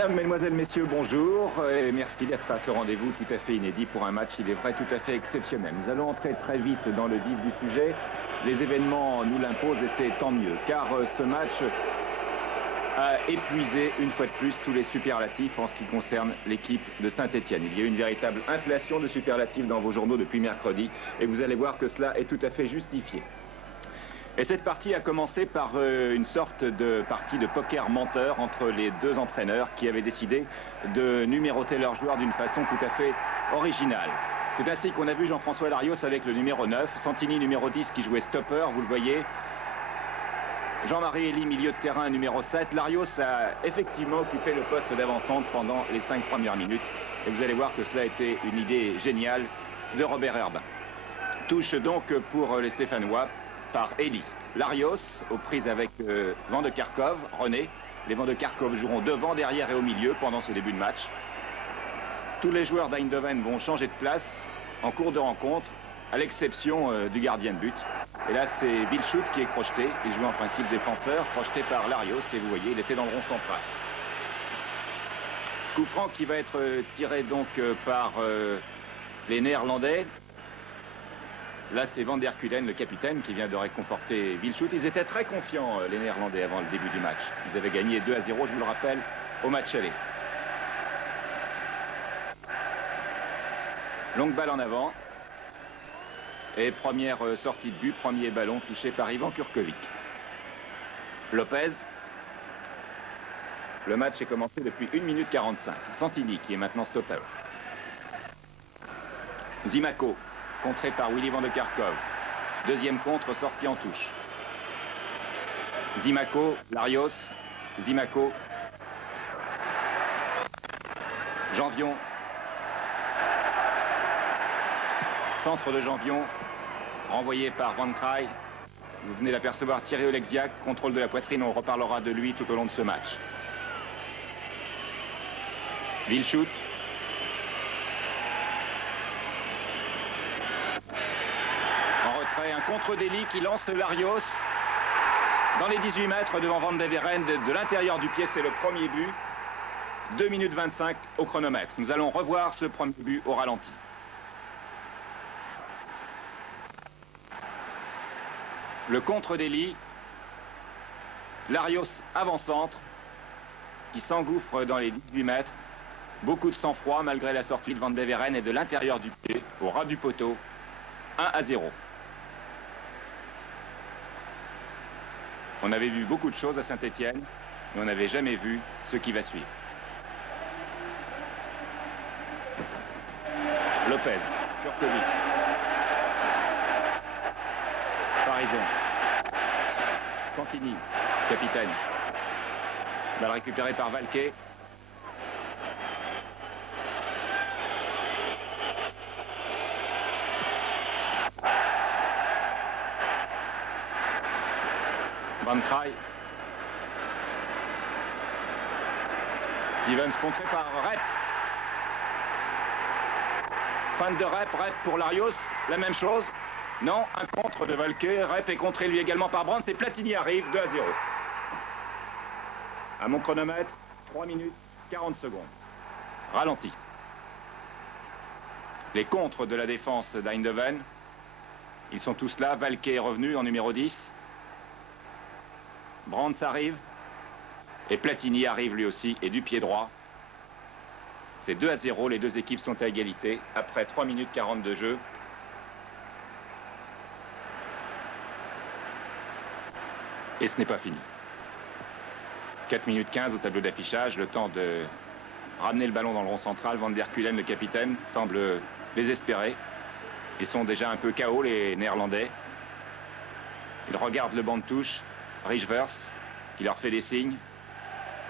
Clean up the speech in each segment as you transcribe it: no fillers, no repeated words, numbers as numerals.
Mesdames, Mesdemoiselles, Messieurs, bonjour et merci d'être à ce rendez-vous tout à fait inédit pour un match, il est vrai, tout à fait exceptionnel. Nous allons entrer très vite dans le vif du sujet. Les événements nous l'imposent et c'est tant mieux, car ce match a épuisé une fois de plus tous les superlatifs en ce qui concerne l'équipe de Saint-Étienne. Il y a eu une véritable inflation de superlatifs dans vos journaux depuis mercredi et vous allez voir que cela est tout à fait justifié. Et cette partie a commencé par une sorte de partie de poker menteur entre les deux entraîneurs qui avaient décidé de numéroter leurs joueurs d'une façon tout à fait originale. C'est ainsi qu'on a vu Jean-François Larios avec le numéro 9, Santini numéro 10 qui jouait stopper, vous le voyez. Jean-Marie Elie, milieu de terrain, numéro 7. Larios a effectivement occupé le poste d'avant-centre pendant les 5 premières minutes. Et vous allez voir que cela a été une idée géniale de Robert Herbin. Touche donc pour les Stéphanois par Elie. Larios aux prises avec Van de Kerkhove, René. Les Van de Kerkhove joueront devant, derrière et au milieu pendant ce début de match. Tous les joueurs d'Eindhoven vont changer de place en cours de rencontre, à l'exception du gardien de but. Et là, c'est Vilchut qui est crocheté. Il joue en principe défenseur, crocheté par Larios. Et vous voyez, il était dans le rond central. Coup franc qui va être tiré donc par les Néerlandais. Là, c'est Van der Kulen, le capitaine, qui vient de réconforter Vilchut. Ils étaient très confiants, les Néerlandais, avant le début du match. Ils avaient gagné 2-0, je vous le rappelle, au match aller. Longue balle en avant. Et première sortie de but, premier ballon touché par Ivan Kurkovic. Lopez. Le match est commencé depuis 1 minute 45. Santini qui est maintenant stopper. Zimako, contré par Willy Van de Kerkhove. Deuxième contre, sortie en touche. Zimako, Larios, Zimako. Janvion. Centre de Janvion, renvoyé par Van Kraai. Vous venez d'apercevoir Thierry Oleksiak, contrôle de la poitrine, on reparlera de lui tout au long de ce match. Vilchut. En retrait, un contre d'Elie qui lance Larios dans les 18 mètres devant Van de Veren de l'intérieur du pied, c'est le premier but. 2 minutes 25 au chronomètre. Nous allons revoir ce premier but au ralenti. Le contre d'Elie, Larios avant-centre, qui s'engouffre dans les 18 mètres. Beaucoup de sang-froid malgré la sortie de Van de Veren et de l'intérieur du pied, au ras du poteau, 1-0. On avait vu beaucoup de choses à Saint-Étienne, mais on n'avait jamais vu ce qui va suivre. Lopez, Kurkovic. Farison. Santini, capitaine. Balle récupérée par Valquet. Van Kraai. Stevens contré par Rep. Fin de Rep pour Larios, la même chose. Non, un contre de Valquet. Rep est contré lui également par Brandt. Et Platini arrive, 2-0. À mon chronomètre, 3 minutes 40 secondes. Ralenti. Les contres de la défense d'Eindhoven. Ils sont tous là. Valquet est revenu en numéro 10. Brandt arrive. Et Platini arrive lui aussi. Et du pied droit. C'est 2-0. Les deux équipes sont à égalité. Après 3 minutes 40 de jeu. Et ce n'est pas fini. 4 minutes 15 au tableau d'affichage, le temps de ramener le ballon dans le rond central. Van der Kulen, le capitaine, semble désespéré. Ils sont déjà un peu KO, les Néerlandais. Ils regardent le banc de touche. Rijvers, qui leur fait des signes.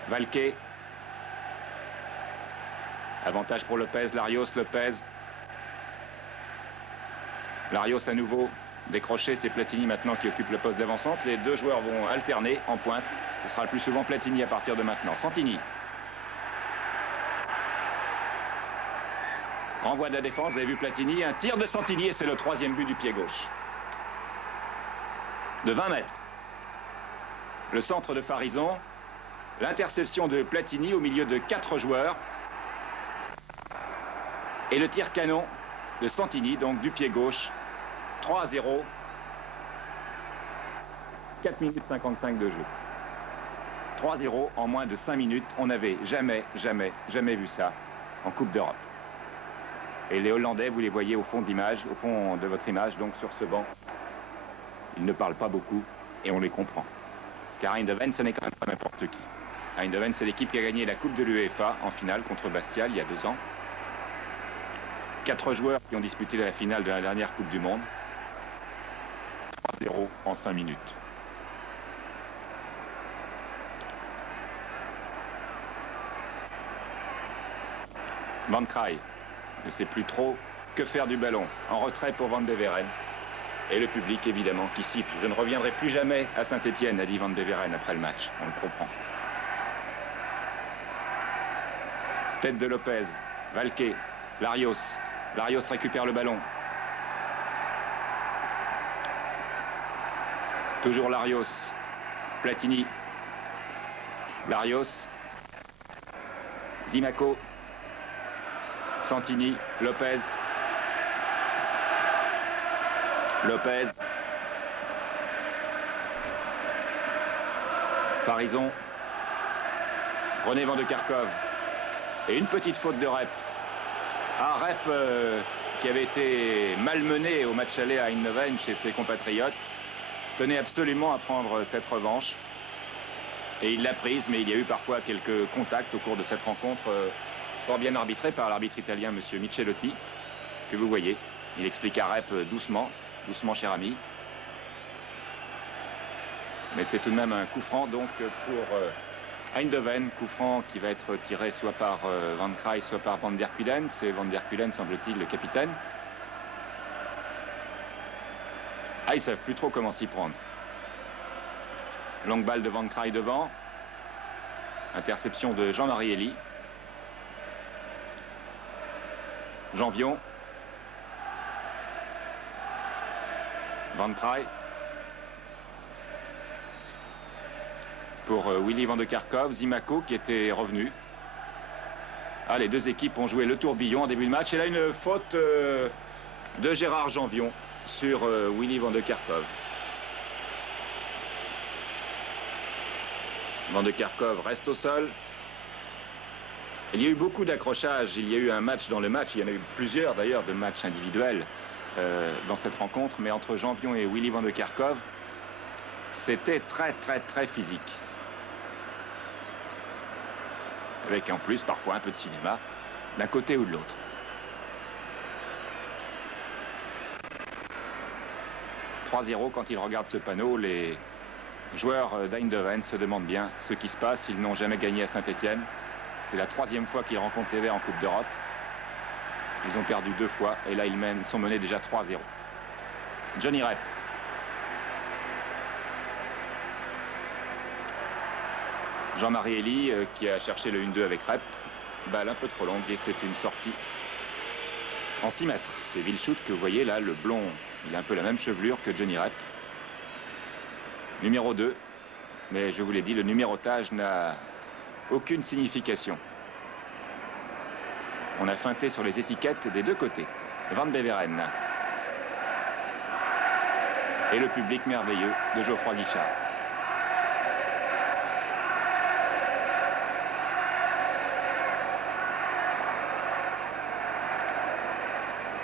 Valquet. Avantage pour Lopez, Larios, Lopez. Larios à nouveau. Décroché, c'est Platini maintenant qui occupe le poste d'avant-centre. Les deux joueurs vont alterner en pointe. Ce sera le plus souvent Platini à partir de maintenant. Santini. Renvoi de la défense, vous avez vu Platini. Un tir de Santini et c'est le troisième but du pied gauche. De 20 mètres. Le centre de Farison. L'interception de Platini au milieu de 4 joueurs. Et le tir canon de Santini, donc du pied gauche. 3-0. 4 minutes 55 de jeu. 3-0 en moins de 5 minutes. On n'avait jamais vu ça en Coupe d'Europe. Et les Hollandais, vous les voyez au fond de l'image, au fond de votre image, donc sur ce banc. Ils ne parlent pas beaucoup et on les comprend. Car Eindhoven, ce n'est quand même pas n'importe qui. Eindhoven, c'est l'équipe qui a gagné la Coupe de l'UEFA en finale contre Bastia il y a 2 ans. 4 joueurs qui ont disputé la finale de la dernière Coupe du Monde. 3-0 en 5 minutes. Van Kraai ne sait plus trop que faire du ballon. En retrait pour Van de Veren. Et le public, évidemment, qui siffle. Je ne reviendrai plus jamais à Saint-Étienne, a dit Van de Veren après le match. On le comprend. Tête de Lopez. Valqué. Larios. Larios récupère le ballon. Toujours Larios. Platini. Larios. Zimaco. Santini. Lopez. Lopez. Farison. René Van de Kerkhove. Et une petite faute de Rep. Ah, Rep qui avait été malmené au match aller à Eindhoven chez ses compatriotes, tenait absolument à prendre cette revanche. Et il l'a prise, mais il y a eu parfois quelques contacts au cours de cette rencontre, fort bien arbitrée par l'arbitre italien, M. Michelotti, que vous voyez. Il explique à Rep doucement, doucement cher ami. Mais c'est tout de même un coup franc donc pour Eindhoven, coup franc qui va être tiré soit par Van Kraai, soit par Van der Kuylen. C'est Van der Kuylen, semble-t-il, le capitaine. Ah, ils ne savent plus trop comment s'y prendre. Longue balle de Van Kraai devant. Interception de Jean-Marie Elie. Janvion. Van Kraai. Pour Willy Van de Kerkhove, Zimaco qui était revenu. Ah, les deux équipes ont joué le tourbillon en début de match. Et là, une faute de Gérard Janvion sur Willy Van de Kerkhove. Van de Kerkhove reste au sol. Il y a eu beaucoup d'accrochages. Il y a eu un match dans le match. Il y en a eu plusieurs d'ailleurs de matchs individuels dans cette rencontre. Mais entre Janvion et Willy Van de Kerkhove, c'était très physique. Avec en plus parfois un peu de cinéma d'un côté ou de l'autre. « 3-0 » quand ils regardent ce panneau, les joueurs d'Eindhoven se demandent bien ce qui se passe. Ils n'ont jamais gagné à Saint-Étienne. C'est la 3e fois qu'ils rencontrent les Verts en Coupe d'Europe. Ils ont perdu 2 fois et là ils sont menés déjà 3-0. Johnny Rep. Jean-Marie Elie qui a cherché le 1-2 avec Rep. Balle un peu trop longue et c'est une sortie en 6 mètres. C'est Wilshout que vous voyez là, le blond. Il a un peu la même chevelure que Johnny Rep. Numéro 2. Mais je vous l'ai dit, le numérotage n'a aucune signification. On a feinté sur les étiquettes des deux côtés. Van Beveren. Et le public merveilleux de Geoffroy Guichard.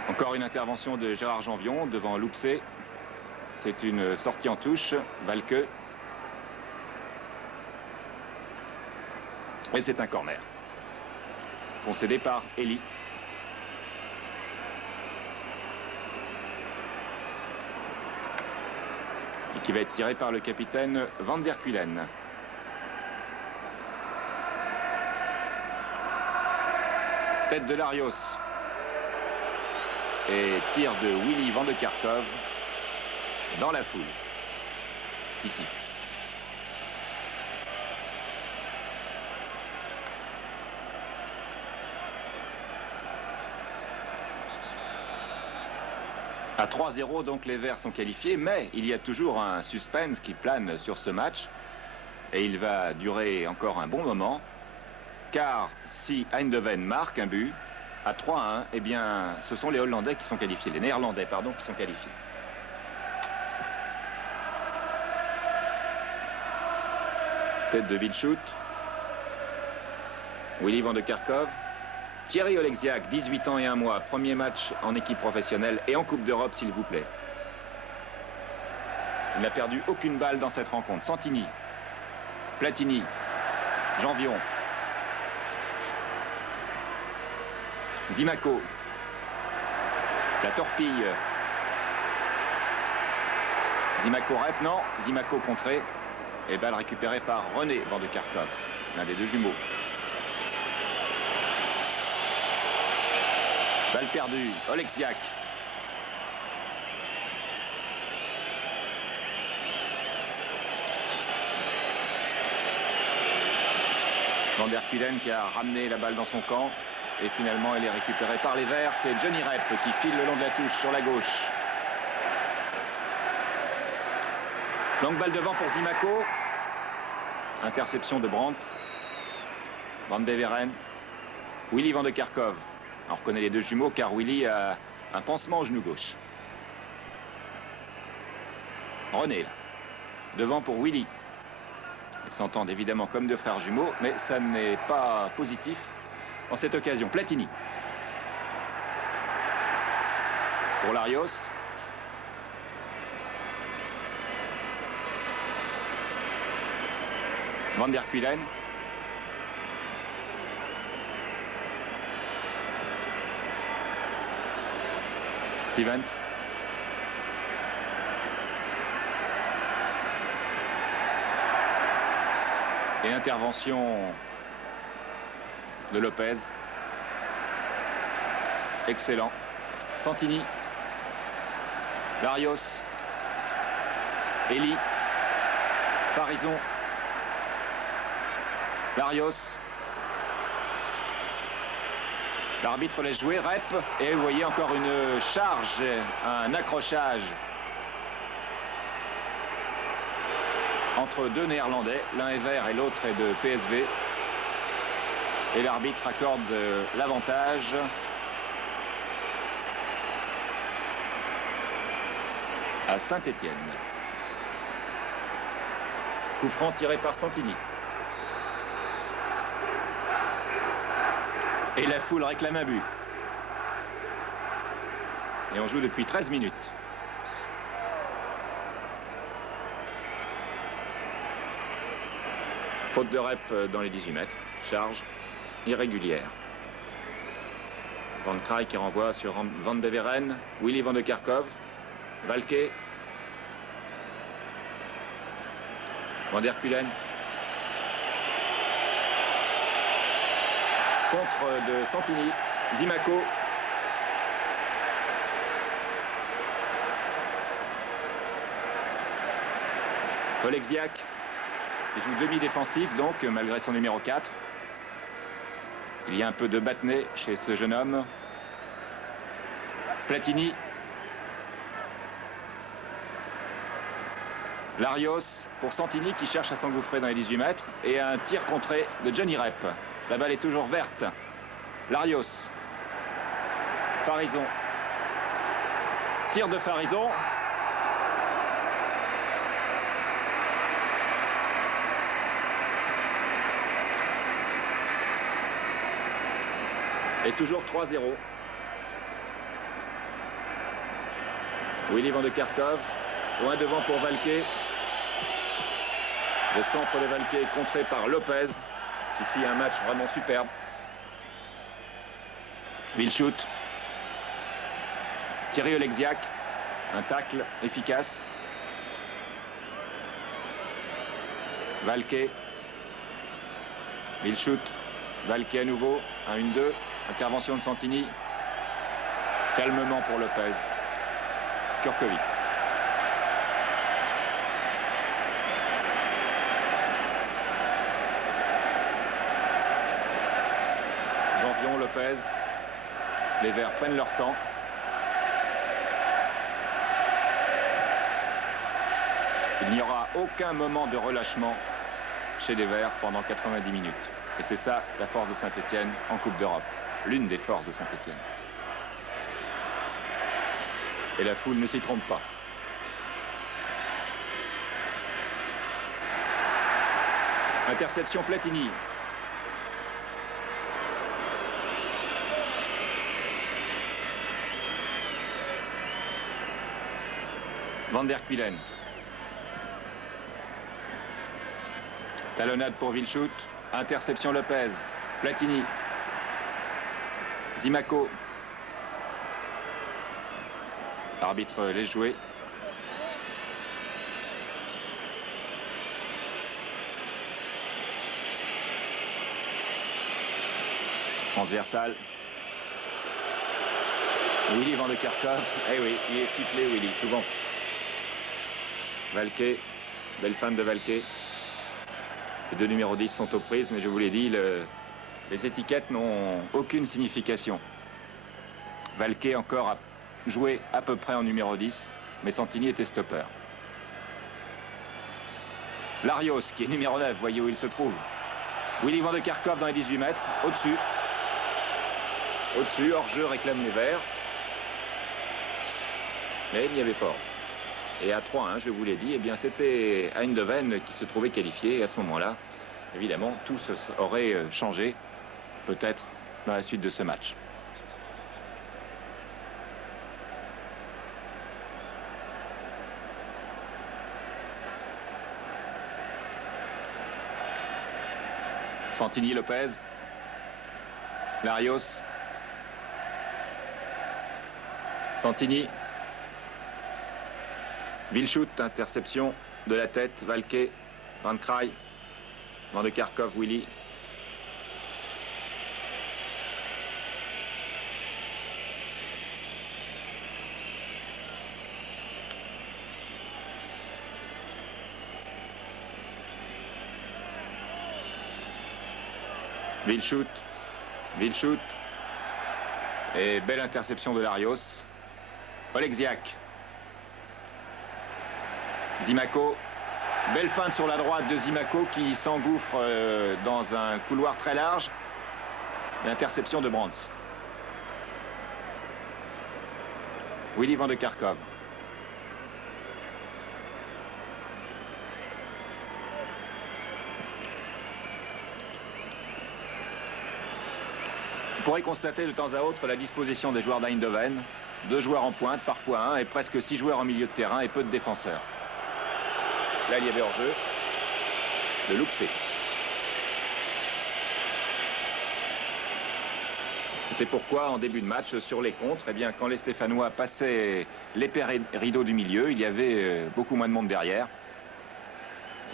Encore une intervention de Gérard Janvion devant Loupsé. C'est une sortie en touche. Valqueux. Et c'est un corner. Concédé par Elie. Et qui va être tiré par le capitaine Van der Kuylen. Tête de Larios. Et tir de Willy Van de Kerkhove dans la foule qui siffle. À 3-0, donc les Verts sont qualifiés, mais il y a toujours un suspense qui plane sur ce match. Et il va durer encore un bon moment, car si Eindhoven marque un but à 3-1, eh bien, ce sont les Hollandais qui sont qualifiés, les Néerlandais, pardon, qui sont qualifiés. Tête de Wilshoot. Willy van de Kerkhoff. Thierry Oleksiak, 18 ans et 1 mois, premier match en équipe professionnelle et en Coupe d'Europe, s'il vous plaît. Il n'a perdu aucune balle dans cette rencontre. Santini, Platini, Janvion, Zimaco, la torpille. Zimaco rep, non, Zimaco contré. Et balle récupérée par René van de Kerkhoff, l'un des deux jumeaux. Balle perdue, Oleksiak. Van der Kuylen qui a ramené la balle dans son camp. Et finalement, elle est récupérée par les Verts. C'est Johnny Rep qui file le long de la touche sur la gauche. Longue balle devant pour Zimaco. Interception de Brandt. Van Beveren. Willy van de Kerkhoff. On reconnaît les deux jumeaux car Willy a un pansement au genou gauche. René, là. Devant pour Willy. Ils s'entendent évidemment comme deux frères jumeaux, mais ça n'est pas positif en cette occasion. Platini. Pour Larios. Van der Kuylen. Stevens. Et intervention de Lopez. Excellent. Santini. Larios. Elie. Farison. Larios. L'arbitre laisse jouer, Rep. Et vous voyez encore une charge, un accrochage entre deux Néerlandais. L'un est vert et l'autre est de PSV. Et l'arbitre accorde l'avantage. À Saint-Étienne. Coup franc tiré par Santini. Et la foule réclame un but. Et on joue depuis 13 minutes. Faute de Rep dans les 18 mètres. Charge irrégulière. Van Kraai qui renvoie sur Van Beveren. Willy van de Kerkhoff. Valquet. Van der Kuylen. Contre de Santini. Zimaco. Oleksiak qui joue demi-défensif donc malgré son numéro 4. Il y a un peu de bâtonnet chez ce jeune homme. Platini. Larios pour Santini qui cherche à s'engouffrer dans les 18 mètres. Et un tir contré de Johnny Rep. La balle est toujours verte. Larios. Farison. Tir de Farison. Et toujours 3-0. Willy van de Kerkhoff. Loin devant pour Valquet. Le centre de Valquet est contré par Lopez, qui fit un match vraiment superbe. Wilshoot. Thierry Oleksiak. Un tacle efficace. Valquet. Wilshoot. Valquet à nouveau. 1-1-2. Intervention de Santini. Calmement pour Lopez. Kurkovic. Janvion, Lopez. Les Verts prennent leur temps. Il n'y aura aucun moment de relâchement chez les Verts pendant 90 minutes. Et c'est ça la force de Saint-Étienne en Coupe d'Europe. L'une des forces de Saint-Étienne. Et la foule ne s'y trompe pas. Interception Platini. Van der Kuylen. Talonnade pour Wilshout. Interception Lopez. Platini. Zimaco. L'arbitre laisse jouer. Transversal. Willy Van de Kerkhoff. Eh oui, il est sifflé Willy, souvent. Valquet. Belle fin de Valquet. Les deux numéros 10 sont aux prises, mais je vous l'ai dit, les étiquettes n'ont aucune signification. Valquet encore a joué à peu près en numéro 10, mais Santini était stopper. Larios, qui est numéro 9, voyez où il se trouve. Willy Van de Kerkhoff dans les 18 mètres, au-dessus. Au-dessus, hors-jeu réclame les Verts. Mais il n'y avait pas. Et à 3-1, je vous l'ai dit, eh bien c'était Eindhoven qui se trouvait qualifié. Et à ce moment-là, évidemment, tout aurait changé, peut-être, dans la suite de ce match. Santini, Lopez. Larios. Santini. Wilshout, interception de la tête. Valquet. Van Kraai. Van de Kerkhoff, Willy. Wilshout. Wilshout. Et belle interception de Larios. Oleksiak. Zimaco. Belle feinte sur la droite de Zimaco qui s'engouffre dans un couloir très large. L'interception de Brands. Willy Van de Kerkhoff. On pourrait constater de temps à autre la disposition des joueurs d'Eindhoven. 2 joueurs en pointe, parfois 1, et presque 6 joueurs en milieu de terrain et peu de défenseurs. Là, il y avait hors-jeu. Le Loupsé. C'est pourquoi, en début de match, sur les contres, eh bien, quand les Stéphanois passaient l'épais rideau du milieu, il y avait beaucoup moins de monde derrière.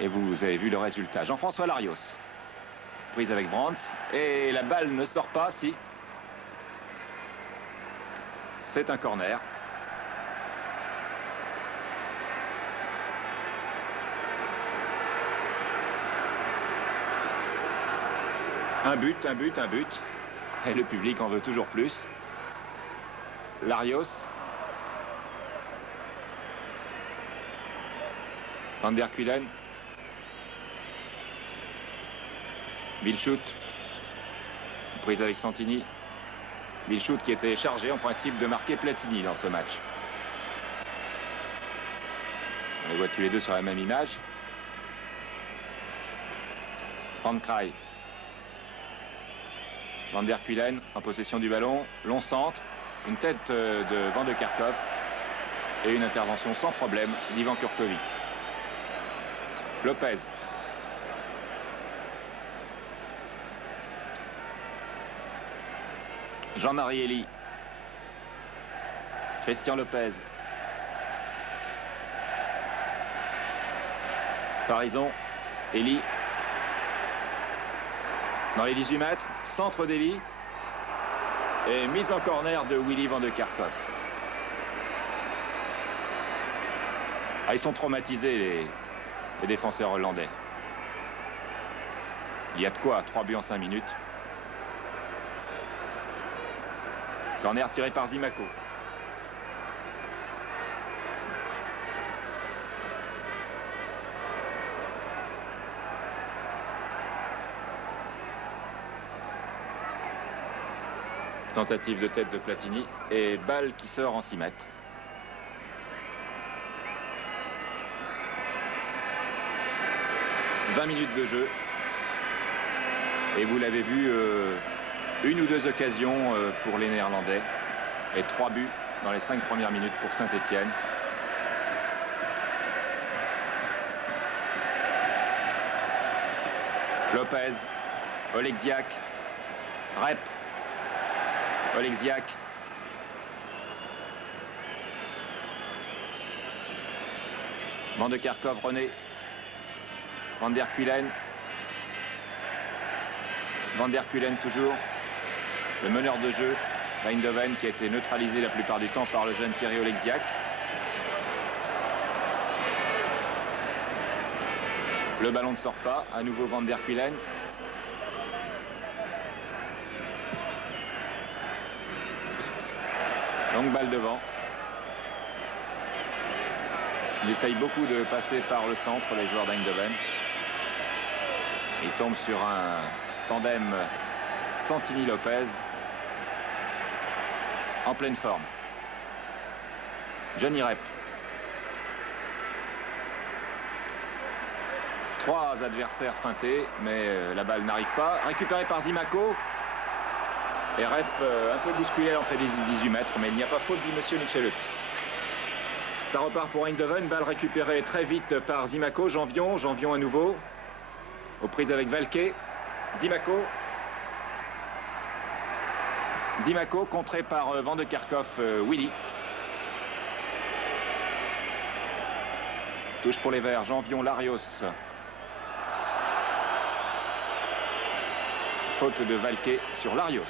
Et vous avez vu le résultat. Jean-François Larios. Prise avec Brands. Et la balle ne sort pas, si. C'est un corner. Un but, un but, un but. Et le public en veut toujours plus. Larios. Van der Kuylen. Wilshout. Prise avec Santini. Wilshout qui était chargé en principe de marquer Platini dans ce match. On les voit tous les deux sur la même image. Van Kraai. Van der Kuylen en possession du ballon. Long centre. Une tête de Van de Kerkhoff. Et une intervention sans problème d'Ivan Kurkovic. Lopez. Jean-Marie Elie. Christian Lopez. Farison. Elie. Dans les 18 mètres. Centre d'Elie. Et mise en corner de Willy Van de Kerkhoff. Ah, ils sont traumatisés, les défenseurs hollandais. Il y a de quoi, 3 buts en 5 minutes. Corner tiré par Zimaco. Tentative de tête de Platini et balle qui sort en 6 mètres. « 20 minutes de jeu. Et vous l'avez vu, une ou deux occasions pour les Néerlandais. Et 3 buts dans les 5 premières minutes pour Saint-Étienne. Lopez, Oleksiak, Rep, Oleksiak. Van de Kerkhoff, René. Van der Kuylen. Van der Kuylen toujours. Le meneur de jeu, Eindhoven, qui a été neutralisé la plupart du temps par le jeune Thierry Oleksiak. Le ballon ne sort pas. À nouveau Van der Kuylen. Longue balle devant. Ils essayent beaucoup de passer par le centre, les joueurs d'Eindhoven. Ils tombent sur un tandem Santini-Lopez en pleine forme. Johnny Rep. 3 adversaires feintés, mais la balle n'arrive pas. Récupérée par Zimaco. Et Rep un peu bousculé à l'entrée des 18 mètres, mais il n'y a pas faute, dit monsieur Michelut. Ça repart pour Eindhoven, balle récupérée très vite par Zimaco. Janvion à nouveau. Aux prises avec Valquet. Zimaco. Zimaco contré par Van de Kerkhoff, Willy. Touche pour les Verts, Janvion, Larios. Faute de Valquet sur Larios.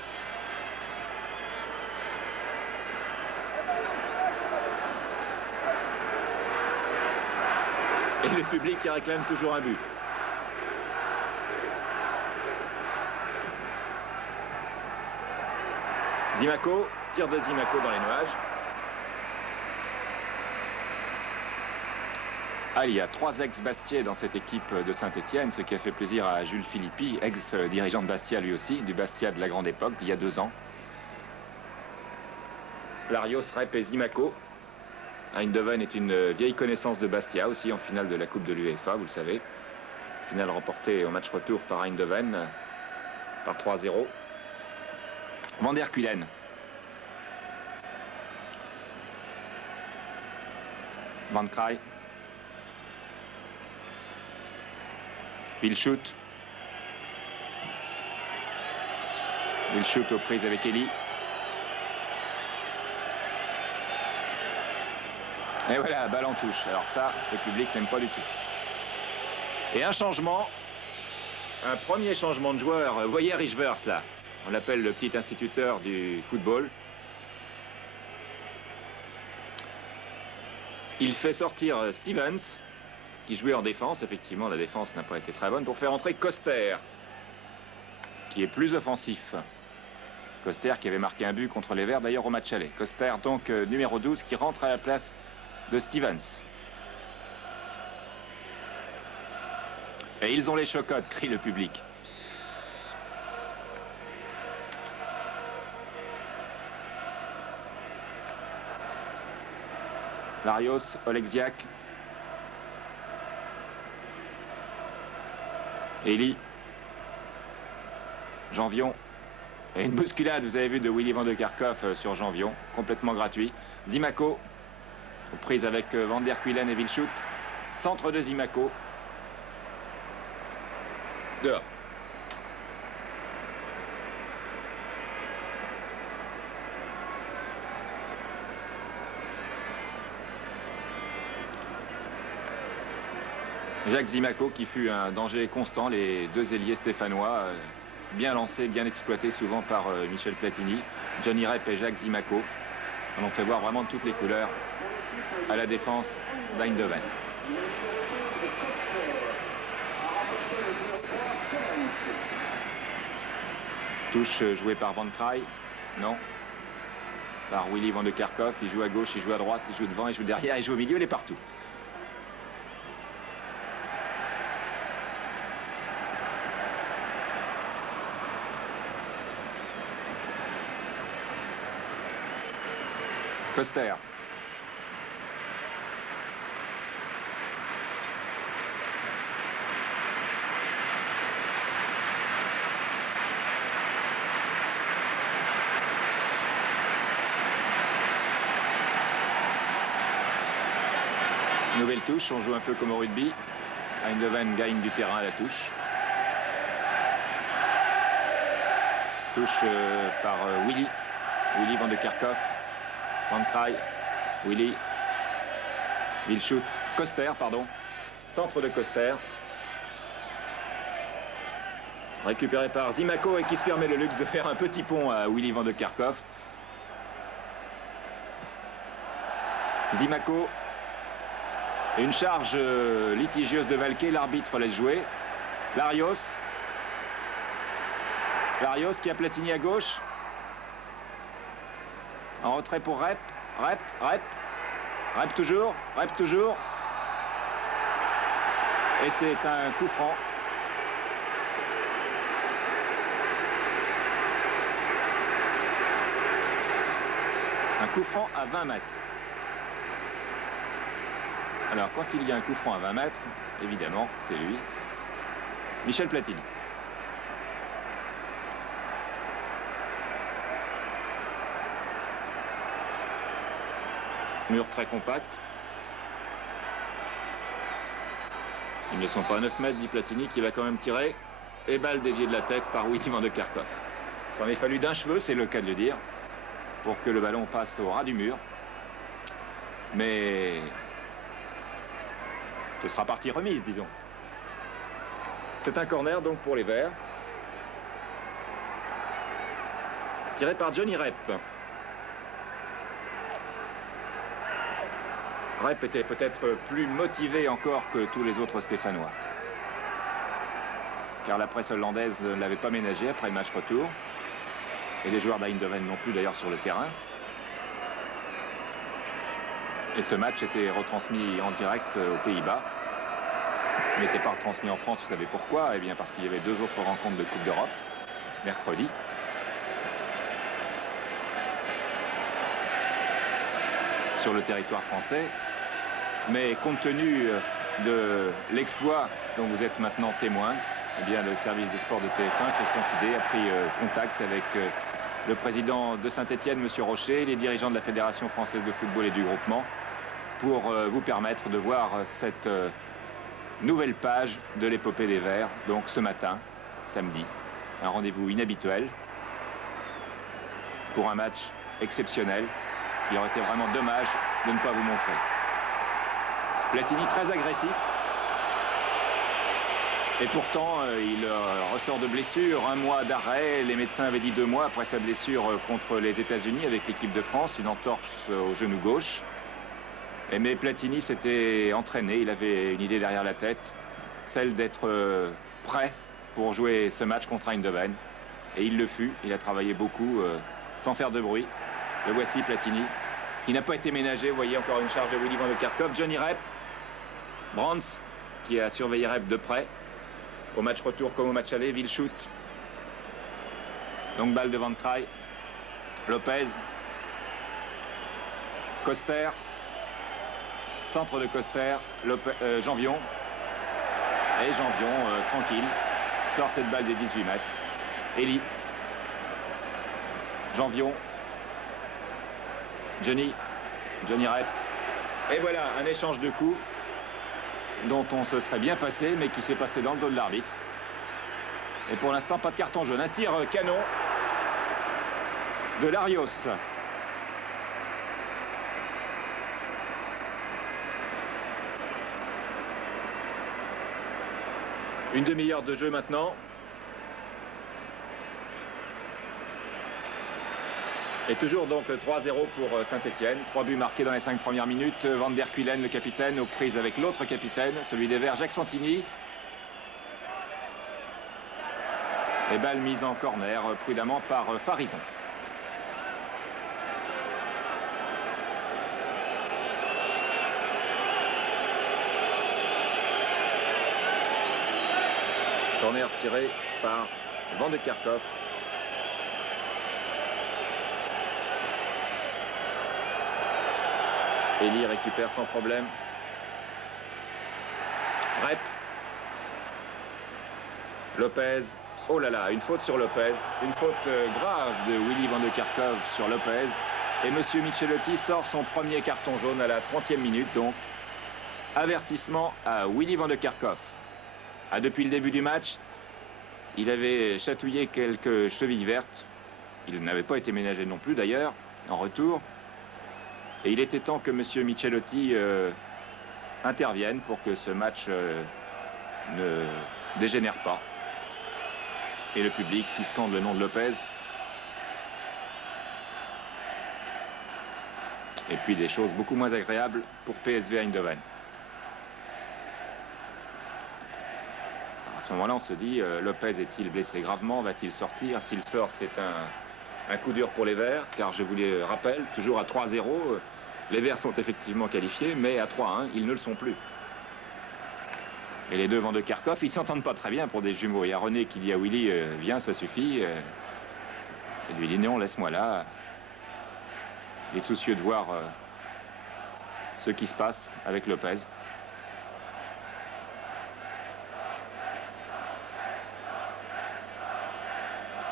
Et le public qui réclame toujours un but. Zimaco, tir de Zimaco dans les nuages. Ah, il y a 3 ex-Bastiais dans cette équipe de Saint-Étienne, ce qui a fait plaisir à Jules Philippi, ex-dirigeant de Bastia lui aussi, du Bastia de la grande époque, d'il y a 2 ans. Larios, Rep et Zimaco. Eindhoven est une vieille connaissance de Bastia aussi en finale de la Coupe de l'UEFA, vous le savez. Finale remportée au match retour par Eindhoven par 3-0. Van der Kuylen. Van Kraai. Wilshoot. Wilshoot aux prises avec Elie. Et voilà, balle en touche. Alors ça, le public n'aime pas du tout. Et un changement. Un premier changement de joueur. Vous voyez Richvers là. On l'appelle le petit instituteur du football. Il fait sortir Stevens, qui jouait en défense. Effectivement, la défense n'a pas été très bonne. Pour faire entrer Koster, qui est plus offensif. Koster qui avait marqué un but contre les Verts, d'ailleurs au match aller. Koster, donc numéro 12, qui rentre à la place de Stevens. Et ils ont les chocottes, crie le public. Larios, Oleksiak. Elie. Janvion. Et une bousculade, vous avez vu, de Willy Van de Kerkhoff sur Janvion, complètement gratuit. Zimaco, aux prises avec Van der Kuylen et Wilshoot. Centre de Zimaco. Dehors. Jacques Zimaco qui fut un danger constant, les 2 ailiers stéphanois, bien lancés, bien exploités souvent par Michel Platini. Johnny Rep et Jacques Zimaco. On en fait voir vraiment toutes les couleurs à la défense d'Eindhoven. Touche jouée par Van Kraai. Non. Par Willy Van de Kerkhoff. Il joue à gauche, il joue à droite, il joue devant, il joue derrière, il joue au milieu, il est partout. Koster. Nouvelle touche, on joue un peu comme au rugby. Eindhoven gagne du terrain à la touche. Touche par Willy van de Kerkhoff, Van Traay, Willy, Wilshoot, Koster, pardon. Centre de Koster. Récupéré par Zimako et qui se permet le luxe de faire un petit pont à Willy van de Kerkhoff. Zimako. Une charge litigieuse de Valquet, l'arbitre laisse jouer. Larios. Larios qui a Platini à gauche. En retrait pour Rep. Rep toujours. Et c'est un coup franc. Un coup franc à 20 mètres. Alors, quand il y a un coup franc à 20 mètres, évidemment, c'est lui, Michel Platini. Mur très compact. Ils ne sont pas à 9 mètres, dit Platini, qui va quand même tirer. Et balle déviée de la tête par Willy van de Kerkhoff. Ça en est fallu d'un cheveu, c'est le cas de le dire, pour que le ballon passe au ras du mur. Mais ce sera partie remise, disons. C'est un corner donc pour les Verts. Tiré par Johnny Rep. Rep était peut-être plus motivé encore que tous les autres Stéphanois. Car la presse hollandaise ne l'avait pas ménagé après le match retour. Et les joueurs d'Eindhoven non plus d'ailleurs sur le terrain. Et ce match était retransmis en direct aux Pays-Bas. Il n'était pas retransmis en France, vous savez pourquoi? Eh bien parce qu'il y avait 2 autres rencontres de Coupe d'Europe, mercredi. Sur le territoire français. Mais compte tenu de l'exploit dont vous êtes maintenant témoin, eh bien le service des sports de TF1, Christian Fidé, a pris contact avec le président de Saint-Étienne, M. Rocher, les dirigeants de la Fédération française de football et du groupement, pour vous permettre de voir cette nouvelle page de l'épopée des Verts, donc ce matin, samedi. Un rendez-vous inhabituel pour un match exceptionnel qui aurait été vraiment dommage de ne pas vous montrer. Platini très agressif. Et pourtant, il ressort de blessure, 1 mois d'arrêt. Les médecins avaient dit 2 mois après sa blessure contre les États-Unis avec l'équipe de France, une entorse au genou gauche. Mais Platini s'était entraîné, il avait une idée derrière la tête, celle d'être prêt pour jouer ce match contre Eindhoven. Et il le fut, il a travaillé beaucoup sans faire de bruit. Le voici Platini, qui n'a pas été ménagé, vous voyez encore une charge de Willy van de Kerkhoff. Johnny Rep, Brands, qui a surveillé Rep de près. Au match retour comme au match aller, Wilshoot. Donc balle de Van Traay. Lopez. Koster. Centre de Koster. Janvion. Et Janvion, tranquille, sort cette balle des 18 mètres. Elie. Janvion. Johnny Rep. Et voilà, un échange de coups dont on se serait bien passé, mais qui s'est passé dans le dos de l'arbitre. Et pour l'instant, pas de carton jaune. Un tir canon de Larios. Une demi-heure de jeu maintenant. Et toujours donc 3-0 pour Saint-Étienne. 3 buts marqués dans les 5 premières minutes. Van der Kuylen, le capitaine, aux prises avec l'autre capitaine, celui des Verts, Jacques Santini. Et balle mise en corner prudemment par Farison. Corner tiré par Van de Kerkhoff. Elie récupère sans problème. Rep. Lopez. Oh là là, une faute sur Lopez. Une faute grave de Willy van de Kerkhoff sur Lopez. Et monsieur Michelotti sort son premier carton jaune à la 30e minute. Donc, avertissement à Willy van de Kerkhoff. Depuis le début du match, il avait chatouillé quelques chevilles vertes. Il n'avait pas été ménagé non plus d'ailleurs, en retour. Et il était temps que monsieur Michelotti intervienne pour que ce match ne dégénère pas. Et le public qui scande le nom de Lopez. Et puis des choses beaucoup moins agréables pour PSV Eindhoven. Alors à ce moment-là, on se dit, Lopez est-il blessé gravement? Va-t-il sortir? S'il sort, c'est un coup dur pour les Verts, car je vous le rappelle, toujours à 3-0, les Verts sont effectivement qualifiés, mais à 3-1, ils ne le sont plus. Et les deux Van de Kerkhoff, ils s'entendent pas très bien pour des jumeaux. Il y a René qui dit à Willy, viens, ça suffit. Et lui dit, non, laisse-moi là. Il est soucieux de voir ce qui se passe avec Lopez.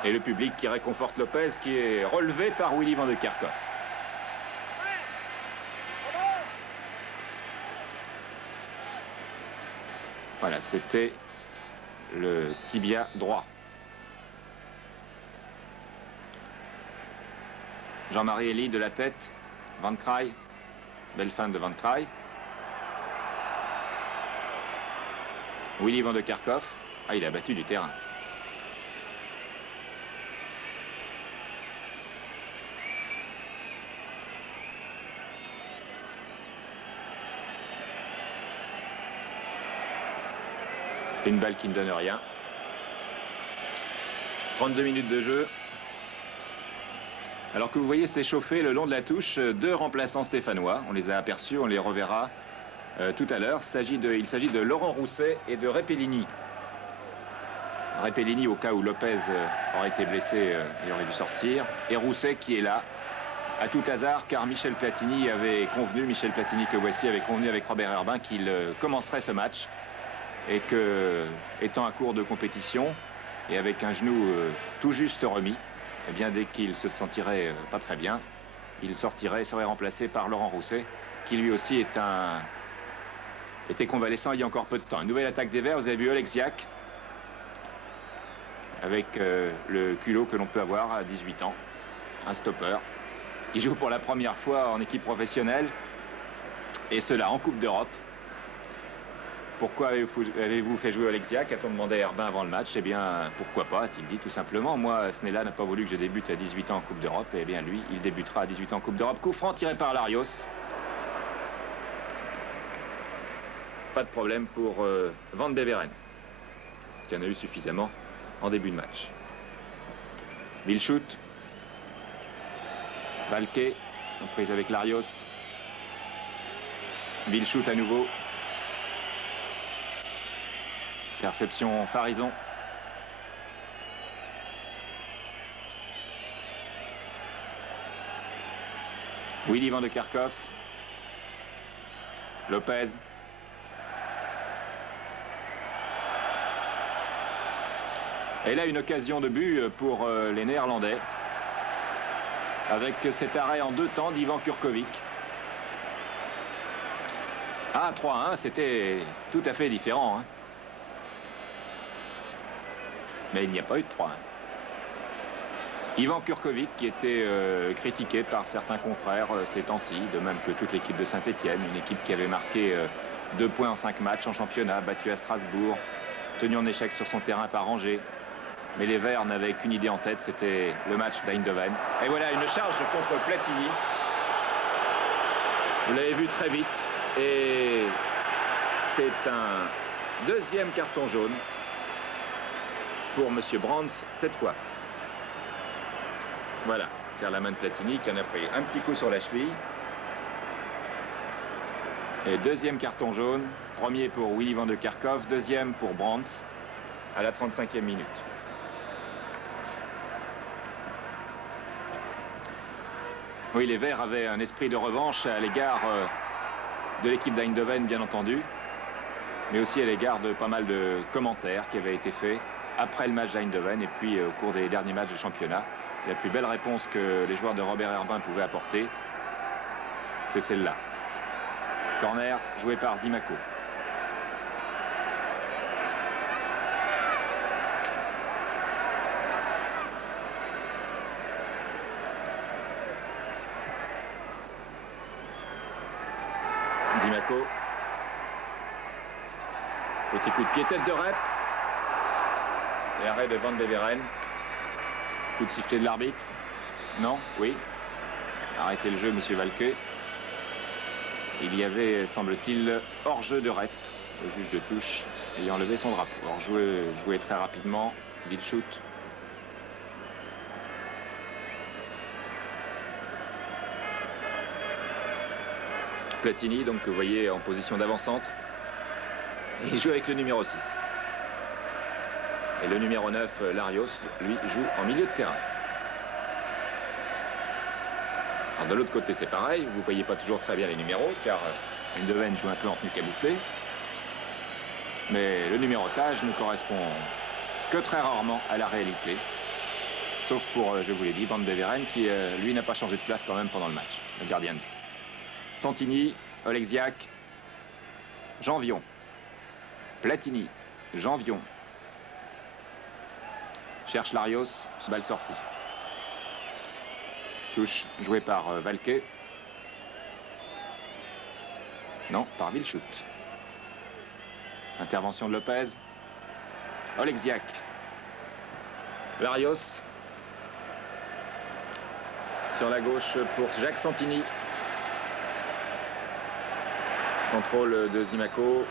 Et le public qui réconforte Lopez, qui est relevé par Willy Van de Kerkhoff. Voilà, c'était le tibia droit. Jean-Marie Elie de la tête. Van Kraai. Belle fin de Van Kraai. Willy Van de Kerkhoff. Ah, il a battu du terrain. Une balle qui ne donne rien. 32 minutes de jeu. Alors que vous voyez s'échauffer le long de la touche deux remplaçants stéphanois. On les a aperçus, on les reverra tout à l'heure. Il s'agit de Laurent Rousset et de Repellini. Repellini au cas où Lopez aurait été blessé et aurait dû sortir. Et Rousset qui est là, à tout hasard, car Michel Platini que voici, avait convenu avec Robert Herbin qu'il commencerait ce match. Et que, étant à court de compétition, et avec un genou tout juste remis, eh bien, dès qu'il se sentirait pas très bien, il sortirait et serait remplacé par Laurent Rousset, qui lui aussi était convalescent il y a encore peu de temps. Une nouvelle attaque des Verts, vous avez vu Oleksiak, avec le culot que l'on peut avoir à 18 ans, un stopper. Il joue pour la première fois en équipe professionnelle, et cela en Coupe d'Europe. Pourquoi avez-vous fait jouer Oleksiak? A-t-on demandé à Herbin avant le match? Eh bien, pourquoi pas, a-t-il dit tout simplement. Moi, Snella n'a pas voulu que je débute à 18 ans en Coupe d'Europe. Eh bien, lui, il débutera à 18 ans en Coupe d'Europe. Coup franc tiré par Larios. Pas de problème pour Van Beveren, qui en a eu suffisamment en début de match. Wilshoot. Valquet, en prise avec Larios. Wilshoot à nouveau. Interception Farison. Willy Van de Kerkhoff. Lopez. Et là, une occasion de but pour les Néerlandais. Avec cet arrêt en deux temps d'Ivan Kurkovic. Ah, 3-1, c'était tout à fait différent. Hein. Mais il n'y a pas eu de 3-1. Ivan Kurkovic qui était critiqué par certains confrères ces temps-ci, de même que toute l'équipe de Saint-Étienne, une équipe qui avait marqué 2 points en 5 matchs en championnat, battu à Strasbourg, tenu en échec sur son terrain par Angers. Mais les Verts n'avaient qu'une idée en tête, c'était le match d'Eindhoven. Et voilà une charge contre Platini. Vous l'avez vu très vite. Et c'est un deuxième carton jaune pour M. Brands cette fois. Voilà, serre la main de Platini qui en a pris un petit coup sur la cheville. Et deuxième carton jaune, premier pour Willy Van de Kerkhoff, deuxième pour Brands à la 35e minute. Oui, les Verts avaient un esprit de revanche à l'égard de l'équipe d'Eindhoven, bien entendu, mais aussi à l'égard de pas mal de commentaires qui avaient été faits après le match d'Eindhoven et puis au cours des derniers matchs de championnat. La plus belle réponse que les joueurs de Robert Herbin pouvaient apporter, c'est celle-là. Corner joué par Zimaco. Zimaco. Petit coup de pied, tête de Rep. Et arrêt de Van Beveren. Coup de sifflet de l'arbitre. Non? Oui. Arrêtez le jeu, monsieur Valquet. Il y avait, semble-t-il, hors-jeu de Rep. Le juge de touche ayant levé son drapeau. Alors joué très rapidement. Vilchut. Platini, donc que vous voyez en position d'avant-centre. Il joue avec le numéro 6. Et le numéro 9, Larios, lui, joue en milieu de terrain. Alors de l'autre côté, c'est pareil. Vous ne voyez pas toujours très bien les numéros, car Eindhoven joue un peu en tenue camouflée. Mais le numérotage ne correspond que très rarement à la réalité. Sauf pour, je vous l'ai dit, Van Beveren, qui, lui, n'a pas changé de place quand même pendant le match, le gardien de but. Santini, Oleksiak, Janvion. Platini, Janvion. Cherche Larios, balle sortie. Touche jouée par Valquet. Non, par Vilchut. Intervention de Lopez. Oleksiak. Larios. Sur la gauche pour Jacques Santini. Contrôle de Zimaco.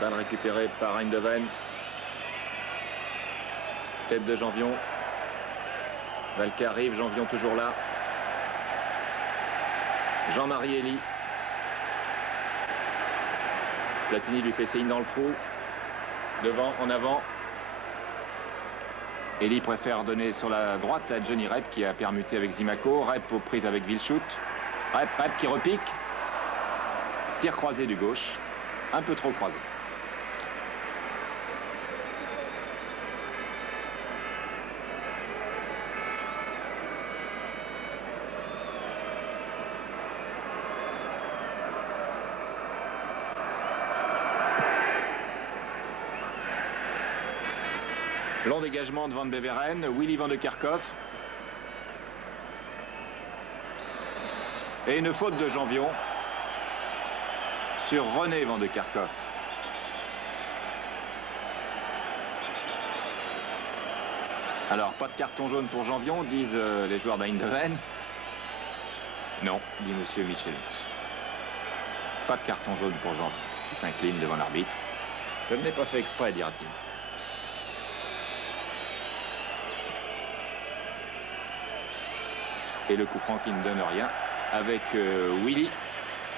Balle récupérée par Eindhoven. Tête de Janvion. Valquet arrive, Janvion toujours là. Jean-Marie Elie. Platini lui fait signe dans le trou. Devant, en avant. Elie préfère donner sur la droite à Johnny Rep qui a permuté avec Zimaco. Rep aux prises avec Vilchut. Rep qui repique. Tir croisé du gauche. Un peu trop croisé. Long dégagement de Van Beveren, Willy van de Kerkhoff. Et une faute de Janvion sur René van de Kerkhoff. Alors, pas de carton jaune pour Janvion, disent les joueurs d'Eindhoven. Non, dit monsieur Michelus. Pas de carton jaune pour Janvion, qui s'incline devant l'arbitre. Je ne l'ai pas fait exprès, dira-t-il. Et le coup franc qui ne donne rien avec Willy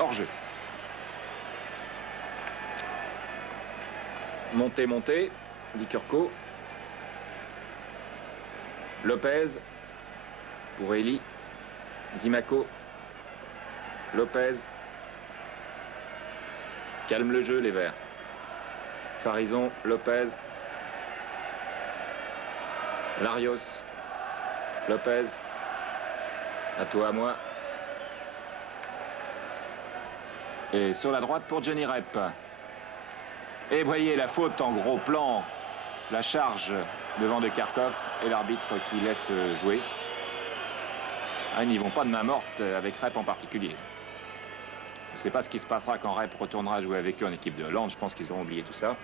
hors-jeu. Montez, dit Kurko. Lopez pour Elie. Zimaco. Lopez. Calme le jeu, les Verts. Farison, Lopez. Larios. Lopez. À toi, à moi. Et sur la droite pour Johnny Rep. Et voyez la faute en gros plan. La charge devant de Kerkhoff et l'arbitre qui laisse jouer. Ah, ils n'y vont pas de main morte avec Rep en particulier. Je ne sais pas ce qui se passera quand Rep retournera jouer avec eux en équipe de Hollande. Je pense qu'ils auront oublié tout ça.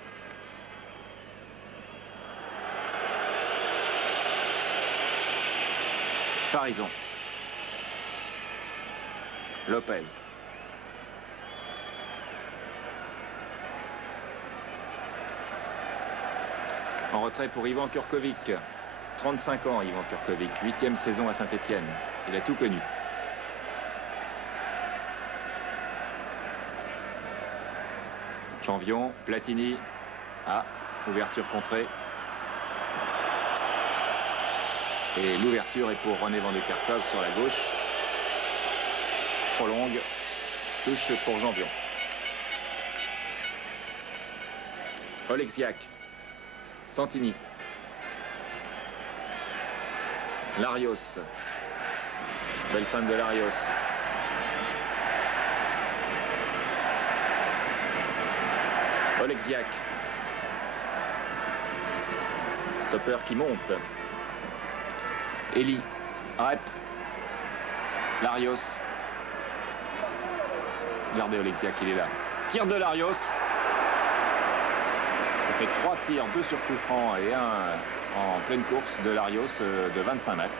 Farison. Lopez. En retrait pour Ivan Kurkovic. 35 ans, Ivan Kurkovic. 8e saison à Saint-Étienne. Il a tout connu. Janvion, Platini. Ah, ouverture contrée. Et l'ouverture est pour René van de Kerkhoff sur la gauche. trop longue. Touche pour Janvion. Oleksiak. Santini. Larios. Belle feinte de Larios. Oleksiak. Stopper qui monte. Eli. Rep. Larios. Regardez Oleksiak, il est là. Tir de Larios. Ça fait 3 tirs, 2 sur coup franc et 1 en pleine course de Larios de 25 mètres.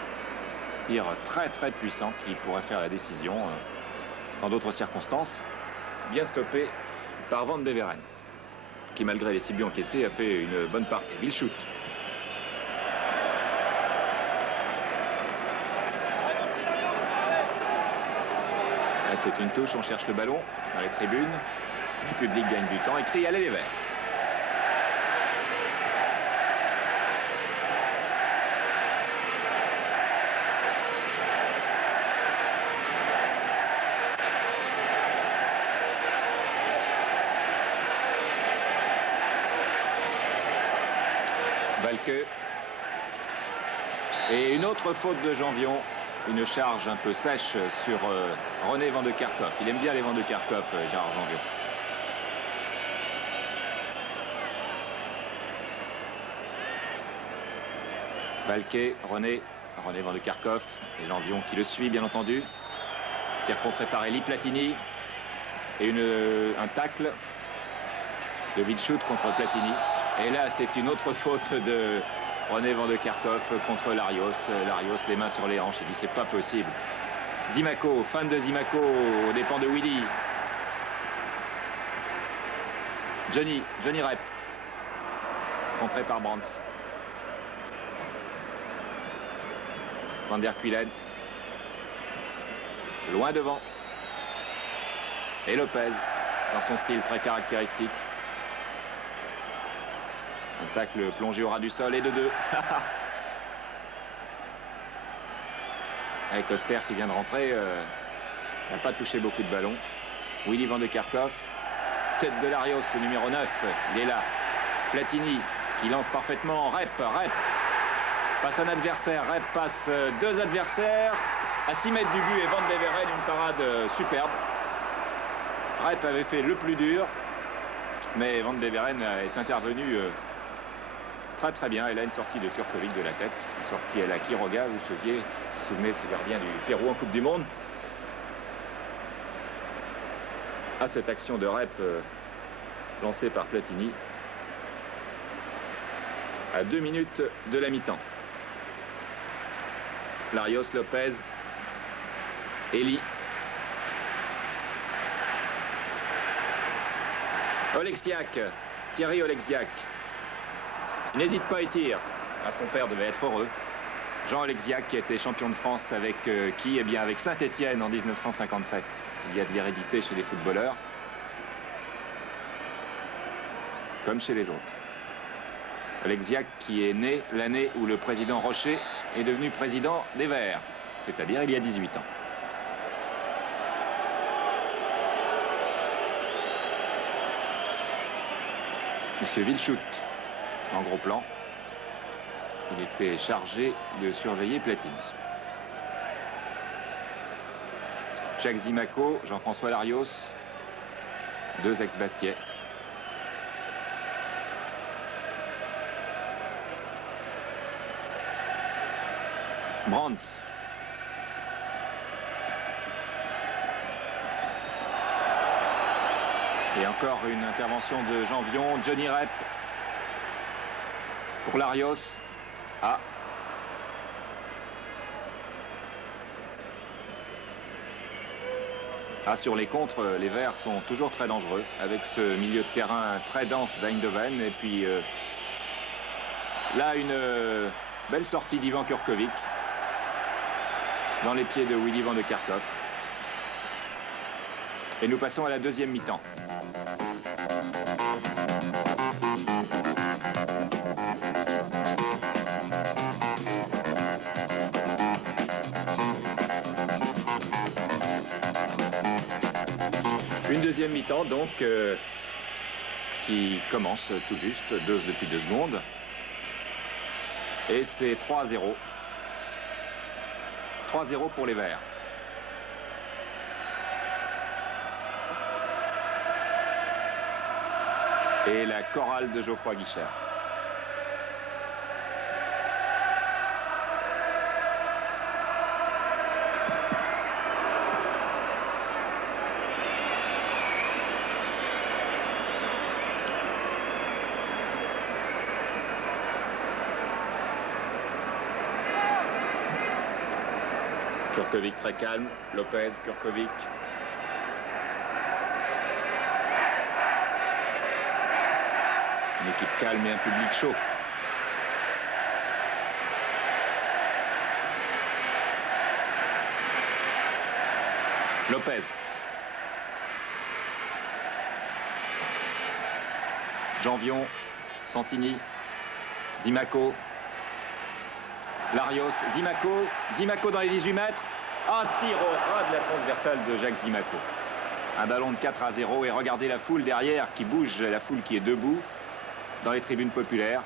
Tir très très puissant qui pourrait faire la décision dans d'autres circonstances. Bien stoppé par Van Beveren, qui malgré les 6 buts encaissés a fait une bonne partie. Vilchut. C'est une touche, on cherche le ballon dans les tribunes. Le public gagne du temps et crie allez les Verts. Valque. Et une autre faute de Janvion. Une charge un peu sèche sur René Van de Kerkhoff. Il aime bien les Van de Kerkhoff, Gérard Janvion. Valquet, René Van de Kerkhoff et Janvion qui le suit bien entendu. Tir contré par Eli Platini. Et un tacle de Vilchut contre Platini. Et là c'est une autre faute de René Van de Kerkhoff contre Larios. Larios les mains sur les hanches. Il dit c'est pas possible. Zimaco, fan de Zimaco aux dépens de Willy. Johnny Rep. Contré par Brandt. Van der Kuylen. Loin devant. Et Lopez dans son style très caractéristique. Un tacle plongé au ras du sol et de 2. Avec Koster qui vient de rentrer, n'a pas touché beaucoup de ballons. Willy Van de Kerkhoff. Tête de Larios, le numéro 9. Il est là. Platini qui lance parfaitement. Rep. Passe un adversaire. Rep passe 2 adversaires. À 6 mètres du but et Van Beveren, une parade superbe. Rep avait fait le plus dur. Mais Van Beveren est intervenu très très bien. Et là une sortie de Kurkovic de la tête. Une sortie à la Quiroga, vous vous souvenez de ce gardien du Pérou en Coupe du Monde. À cette action de Rep lancée par Platini. À 2 minutes de la mi-temps. Larios, Lopez, Eli. Oleksiak, Thierry Oleksiak. Il n'hésite pas et tire. Ah, son père devait être heureux. Jean Oleksiak qui était champion de France avec qui? Eh bien avec Saint-Étienne en 1957. Il y a de l'hérédité chez les footballeurs. Comme chez les autres. Oleksiak qui est né l'année où le président Rocher est devenu président des Verts. C'est-à-dire il y a 18 ans. Monsieur Vilchut, en gros plan. Il était chargé de surveiller Platini. Jacques Zimaco, Jean-François Larios, 2 ex-Bastiais. Brandt. Et encore une intervention de Janvion. Johnny Rep pour Larios. Ah. Ah, sur les contres, les Verts sont toujours très dangereux avec ce milieu de terrain très dense d'Eindhoven. Et puis là, une belle sortie d'Ivan Kurkovic dans les pieds de Willy Van de Kerkhoff. Et nous passons à la deuxième mi-temps. Une deuxième mi-temps donc qui commence tout juste, depuis 2 secondes. Et c'est 3-0. 3-0 pour les Verts. Et la chorale de Geoffroy Guichard. Kurkovic très calme, Lopez, Kurkovic. Une équipe calme et un public chaud. Lopez. Janvion, Santini, Zimaco. Larios, Zimaco dans les 18 mètres. Un tir au ras de la transversale de Jacques Zimaco. Un ballon de 4-0 et regardez la foule derrière qui bouge, la foule qui est debout dans les tribunes populaires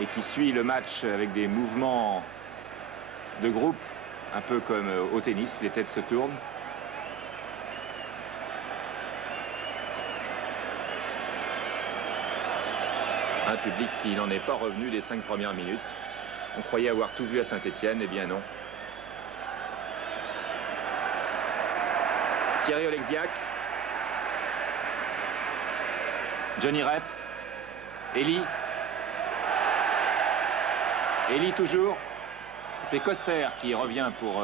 et qui suit le match avec des mouvements de groupe, un peu comme au tennis, les têtes se tournent. Un public qui n'en est pas revenu des 5 premières minutes. On croyait avoir tout vu à Saint-Étienne, eh bien non. Thierry Oleksiak. Johnny Rep. Elie. Elie toujours. C'est Coster qui revient pour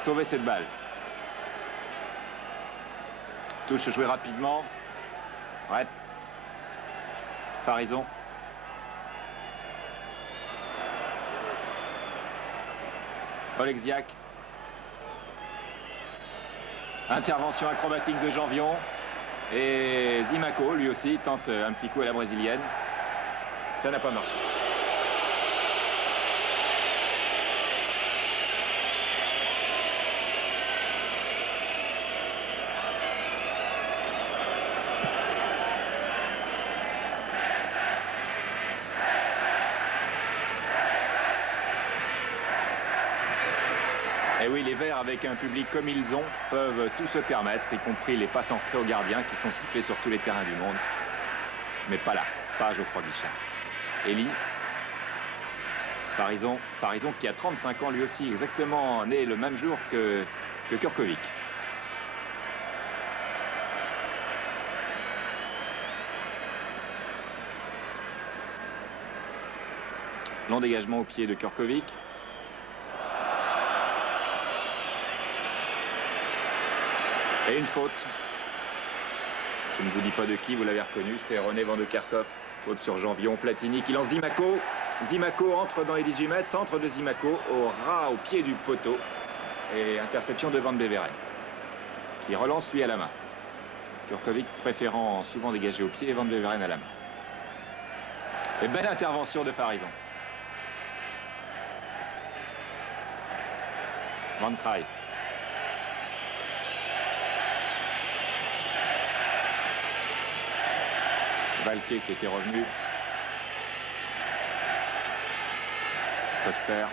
sauver cette balle. Touche jouée rapidement. Rep. Farison. Oleksiak. Intervention acrobatique de Janvion. Et Zimaco, lui aussi, tente un petit coup à la brésilienne. Ça n'a pas marché. Et oui, les Verts, avec un public comme ils ont, peuvent tout se permettre, y compris les passes entrées aux gardiens qui sont sifflés sur tous les terrains du monde. Mais pas là, pas à Geoffroy Guichard. Elie. Farison qui a 35 ans lui aussi, exactement né le même jour que Kurkovic. Long dégagement au pied de Kurkovic. Et une faute. Je ne vous dis pas de qui, vous l'avez reconnu, c'est René Van de Kerkhoff. Faute sur Janvion, Platini qui lance Zimaco. Zimaco entre dans les 18 mètres, centre de Zimaco au pied du poteau. Et interception de Van Beveren, qui relance lui à la main. Kurkovic préférant souvent dégager au pied et Van Beveren à la main. Et belle intervention de Farison. Van Kraai. Valquet qui était revenu. Coster.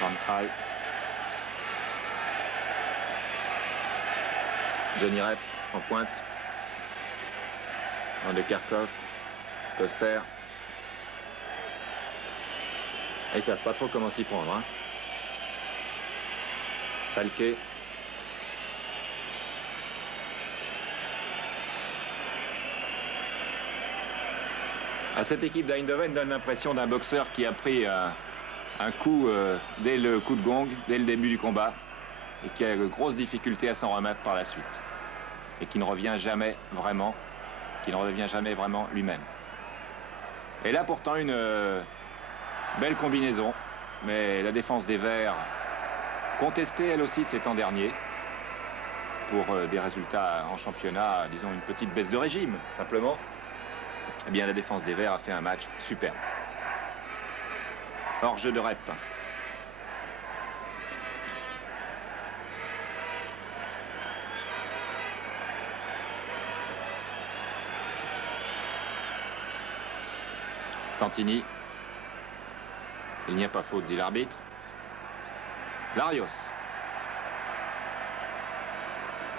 Van Kraai. Johnny Rep en pointe. Van de Kerkhoff. Coster. Et ils savent pas trop comment s'y prendre. Valquet. Cette équipe d'Eindhoven donne l'impression d'un boxeur qui a pris un coup dès le coup de gong, dès le début du combat, et qui a de grosses difficultés à s'en remettre par la suite. Et qui ne revient jamais vraiment, lui-même. Et là pourtant une belle combinaison, mais la défense des Verts contestée elle aussi ces temps derniers, pour des résultats en championnat, disons une petite baisse de régime, simplement. Eh bien, la défense des Verts a fait un match superbe. Hors jeu de Rep. Santini. Il n'y a pas faute, dit l'arbitre. Larios.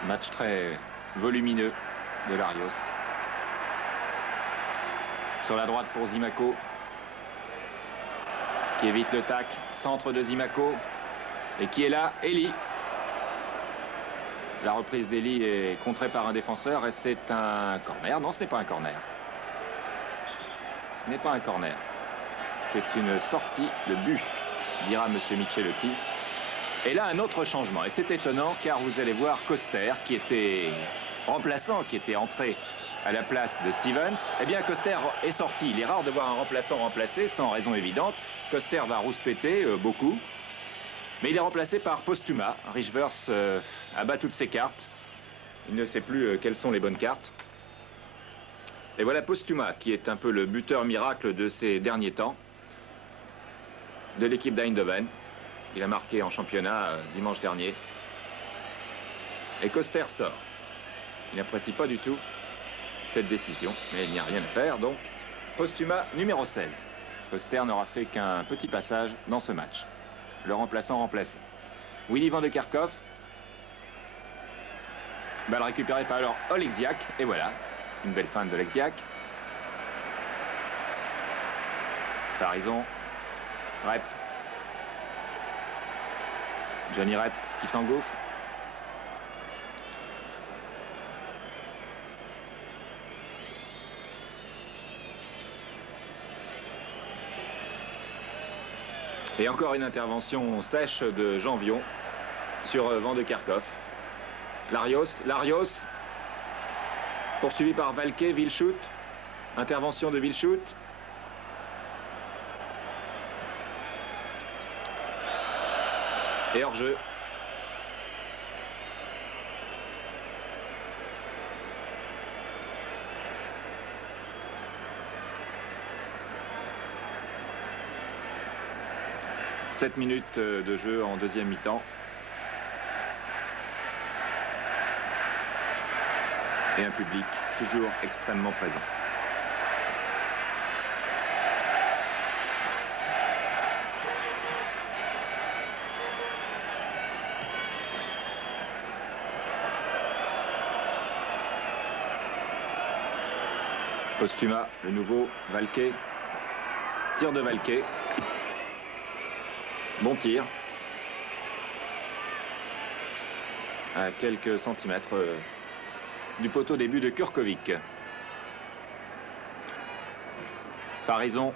Match très volumineux de Larios. Sur la droite pour Zimaco, qui évite le tacle. Centre de Zimaco. Et qui est là? Elie. La reprise d'Elie est contrée par un défenseur et c'est un corner. Non, ce n'est pas un corner. Ce n'est pas un corner. C'est une sortie de but, dira M. Michelotti. Et là, un autre changement. Et c'est étonnant car vous allez voir Coster, qui était remplaçant, qui était entré à la place de Stevens. Eh bien, Coster est sorti. Il est rare de voir un remplaçant remplacé sans raison évidente. Coster va rouspéter beaucoup. Mais il est remplacé par Postuma. Richvers abat toutes ses cartes. Il ne sait plus quelles sont les bonnes cartes. Et voilà Postuma, qui est un peu le buteur miracle de ces derniers temps, de l'équipe d'Eindhoven. Il a marqué en championnat dimanche dernier. Et Coster sort. Il n'apprécie pas du tout cette décision, mais il n'y a rien à faire. Donc, Postuma numéro 16. Coster n'aura fait qu'un petit passage dans ce match. Le remplaçant remplacé. Willy van de Kerkhoff. Balle récupérée par alors Oleksiak. Et voilà, une belle fin de Oleksiak. Farison. Rep. Johnny Rep qui s'engouffre. Et encore une intervention sèche de Jean Vion sur Van de Kerkhoff. Larios, poursuivi par Valke, Wilshoot. Intervention de Wilshoot. Et hors-jeu. « 7 minutes de jeu en deuxième mi-temps. Et un public toujours extrêmement présent. Postuma, le nouveau, Valke. Tir de Valke. Bon tir. À quelques centimètres du poteau début de Kurkovic. Farison.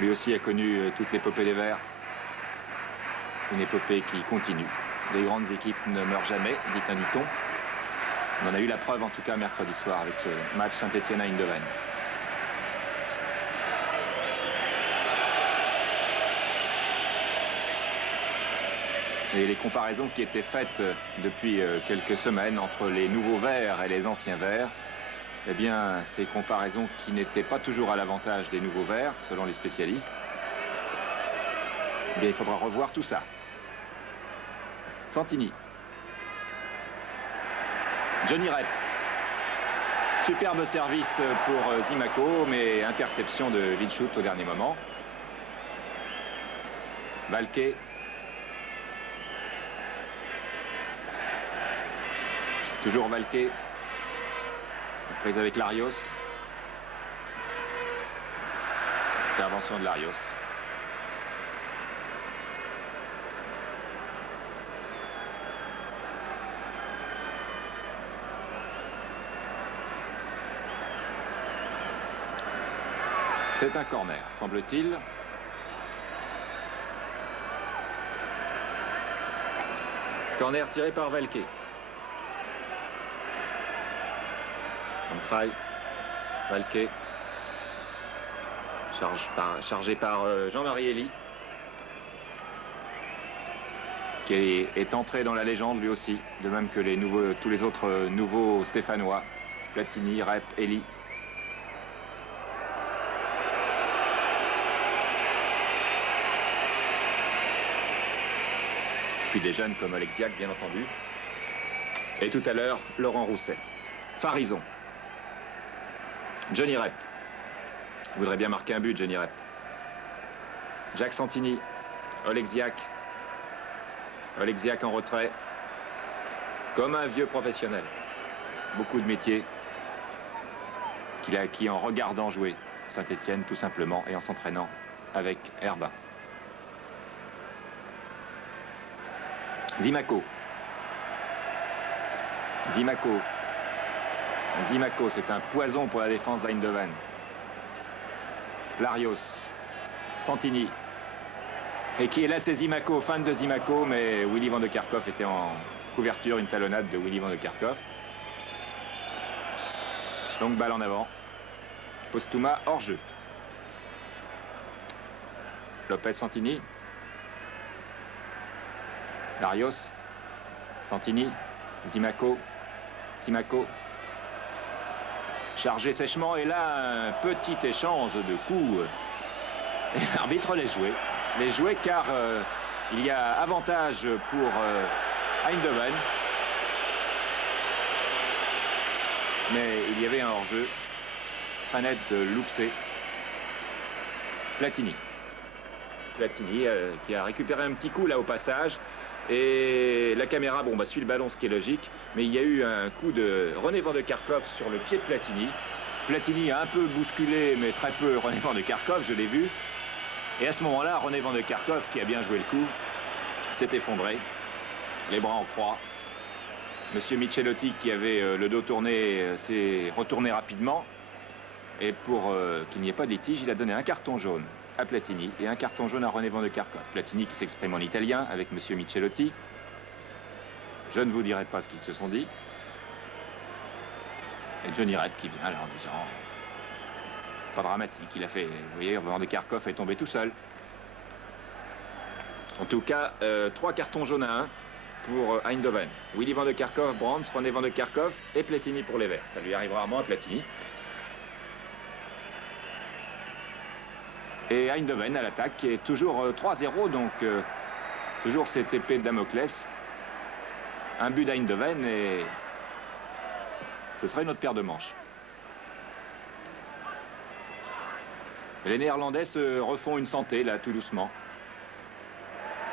Lui aussi a connu toute l'épopée des Verts. Une épopée qui continue. Les grandes équipes ne meurent jamais, dit-on. On en a eu la preuve en tout cas mercredi soir avec ce match Saint-Étienne-Eindhoven. Et les comparaisons qui étaient faites depuis quelques semaines entre les nouveaux Verts et les anciens Verts, eh bien, ces comparaisons qui n'étaient pas toujours à l'avantage des nouveaux Verts, selon les spécialistes, eh bien, il faudra revoir tout ça. Santini. Johnny Rep. Superbe service pour Zimaco, mais interception de Wilshoot au dernier moment. Valke. Toujours Valke. Prise avec Larios. Intervention de Larios. C'est un corner, semble-t-il. Corner tiré par Valke. Entraille. Valke. Chargé par Jean-Marie Elie. Qui est entré dans la légende lui aussi. De même que tous les autres nouveaux Stéphanois. Platini, Rep, Elie. Puis des jeunes comme Oleksiak, bien entendu. Et tout à l'heure, Laurent Rousset. Farison. Johnny Rep voudrait bien marquer un but, Johnny Rep. Jacques Santini, Oleksiak. Oleksiak en retrait. Comme un vieux professionnel. Beaucoup de métiers qu'il a acquis en regardant jouer Saint-Étienne, tout simplement, et en s'entraînant avec Herbin. Zimaco. Zimaco. Zimaco, c'est un poison pour la défense d'Eindhoven. Larios. Santini. Et qui est là, c'est Zimaco, fan de Zimaco, mais Willy van de Kerkhoff était en couverture, une talonnade de Willy van de Kerkhoff. Longue balle en avant. Postuma hors jeu. Lopez Santini. Larios. Santini. Zimaco. Zimaco. Chargé sèchement, et là, un petit échange de coups. Et l'arbitre les jouait. Les jouait car il y a avantage pour Eindhoven. Mais il y avait un hors-jeu. Très net de Loupsé. Platini. Platini qui a récupéré un petit coup là au passage. Et la caméra, bon, bah, suit le ballon, ce qui est logique. Mais il y a eu un coup de René van de Kerkhoff sur le pied de Platini. Platini a un peu bousculé, mais très peu, René van de Kerkhoff, je l'ai vu. Et à ce moment-là, René van de Kerkhoff, qui a bien joué le coup, s'est effondré. Les bras en croix. Monsieur Michelotti, qui avait le dos tourné, s'est retourné rapidement. Et pour qu'il n'y ait pas de litige, il a donné un carton jaune à Platini et un carton jaune à René van de Kerkhoff. Platini qui s'exprime en italien avec monsieur Michelotti. Je ne vous dirai pas ce qu'ils se sont dit. Et Johnny Rep qui vient là en disant pas dramatique, il a fait, vous voyez, Van de Kerkhoff est tombé tout seul. En tout cas, 3 cartons jaunes à 1 pour Eindhoven. Willy van de Kerkhoff, Brands, René van de Kerkhoff et Platini pour les Verts. Ça lui arrive rarement à Platini. Et Eindhoven à l'attaque qui est toujours 3-0, donc toujours cette épée de Damoclès. Un but d'Eindhoven et ce serait une autre paire de manches. Les Néerlandais se refont une santé là tout doucement.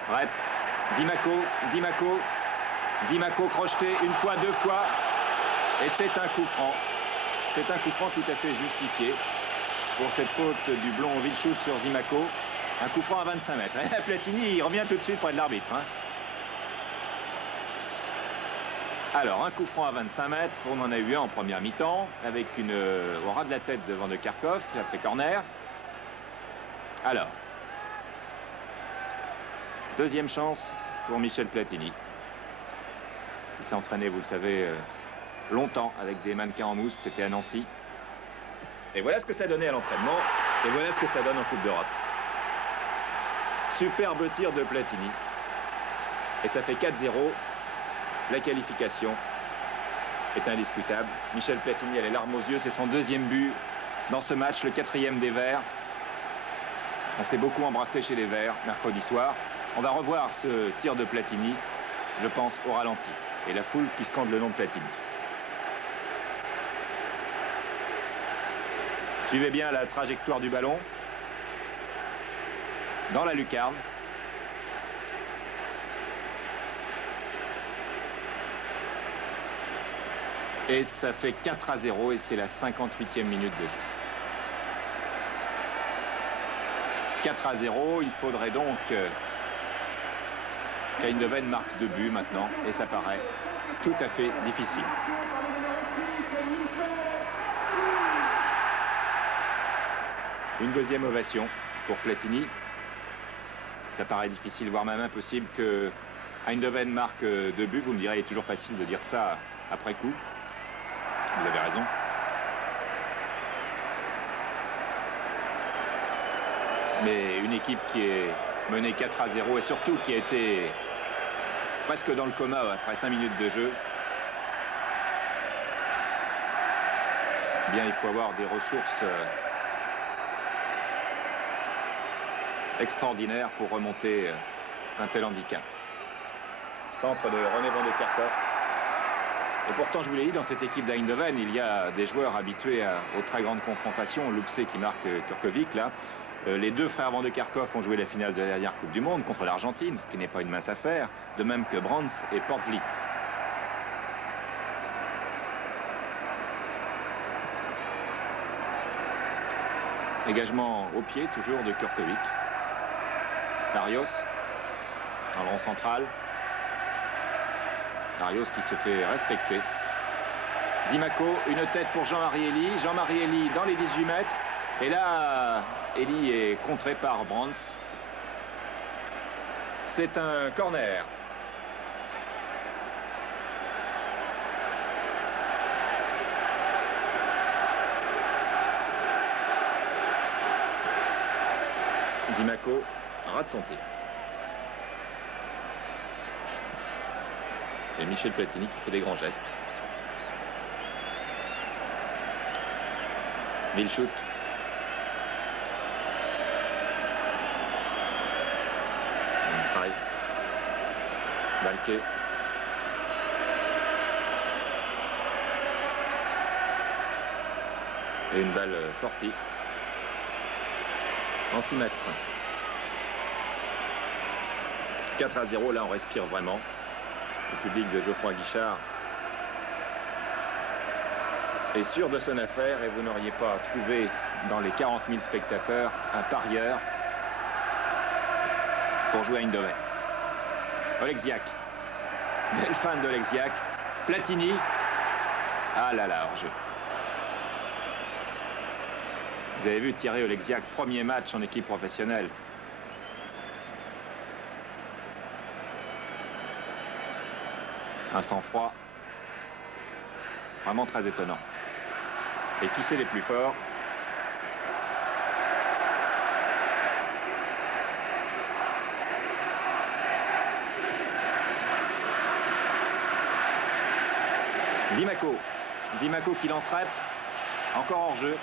Rep, Zimaco, Zimaco, Zimaco crocheté une fois, 2 fois. Et c'est un coup franc. C'est un coup franc tout à fait justifié pour cette faute du blond Vilchout sur Zimaco. Un coup franc à 25 mètres. Et Platini, il revient tout de suite près de l'arbitre. Hein. Alors, un coup franc à 25 mètres. On en a eu un en première mi-temps avec une au ras de la tête de Van de Kerkhoff. Il a fait corner. Alors, deuxième chance pour Michel Platini, qui s'est entraîné, vous le savez, longtemps avec des mannequins en mousse. C'était à Nancy. Et voilà ce que ça donnait à l'entraînement. Et voilà ce que ça donne en Coupe d'Europe. Superbe tir de Platini. Et ça fait 4-0. La qualification est indiscutable. Michel Platini a les larmes aux yeux. C'est son deuxième but dans ce match, le 4e des Verts. On s'est beaucoup embrassé chez les Verts mercredi soir. On va revoir ce tir de Platini, je pense, au ralenti. Et la foule qui scande le nom de Platini. Suivez bien la trajectoire du ballon. Dans la lucarne. Et ça fait 4-0 et c'est la 58e minute de jeu. 4-0, il faudrait donc qu'Eindhoven marque 2 buts maintenant, et ça paraît tout à fait difficile. Une deuxième ovation pour Platini. Ça paraît difficile, voire même impossible que Eindhoven marque 2 buts. Vous me direz, il est toujours facile de dire ça après coup. Vous avez raison. Mais une équipe qui est menée 4-0 et surtout qui a été presque dans le coma après 5 minutes de jeu, eh bien il faut avoir des ressources extraordinaires pour remonter un tel handicap. Centre de René van de Kerkhoff. Et pourtant, je vous l'ai dit, dans cette équipe d'Eindhoven, il y a des joueurs habitués aux très grandes confrontations. Loupsé qui marque Kurkovic, là. Les deux frères Van de Kerkhoff ont joué la finale de la dernière Coupe du Monde contre l'Argentine, ce qui n'est pas une mince affaire, de même que Brands et Portvliet. Dégagement au pied, toujours de Kurkovic. Larios, dans le rond central. Larios qui se fait respecter. Zimaco, une tête pour Jean-Marie Elie. Jean-Marie Elie dans les 18 mètres. Et là, Elie est contré par Brands. C'est un corner. Zimaco rate son tir. Et Michel Platini qui fait des grands gestes. Milchut. Traille. Balquet. Et une balle sortie. En 6 mètres. 4-0, là on respire vraiment. Le public de Geoffroy Guichard est sûr de son affaire et vous n'auriez pas trouvé dans les 40 000 spectateurs un parieur pour jouer à Eindhoven. Oleksiak. Belle fan d'Oleksiak. Platini. Ah là là, hors-jeu. Vous avez vu Thierry Oleksiak, premier match en équipe professionnelle. Un sang-froid vraiment très étonnant. Et qui c'est les plus forts? Zimaco. Zimaco qui lance rep. Encore hors jeu.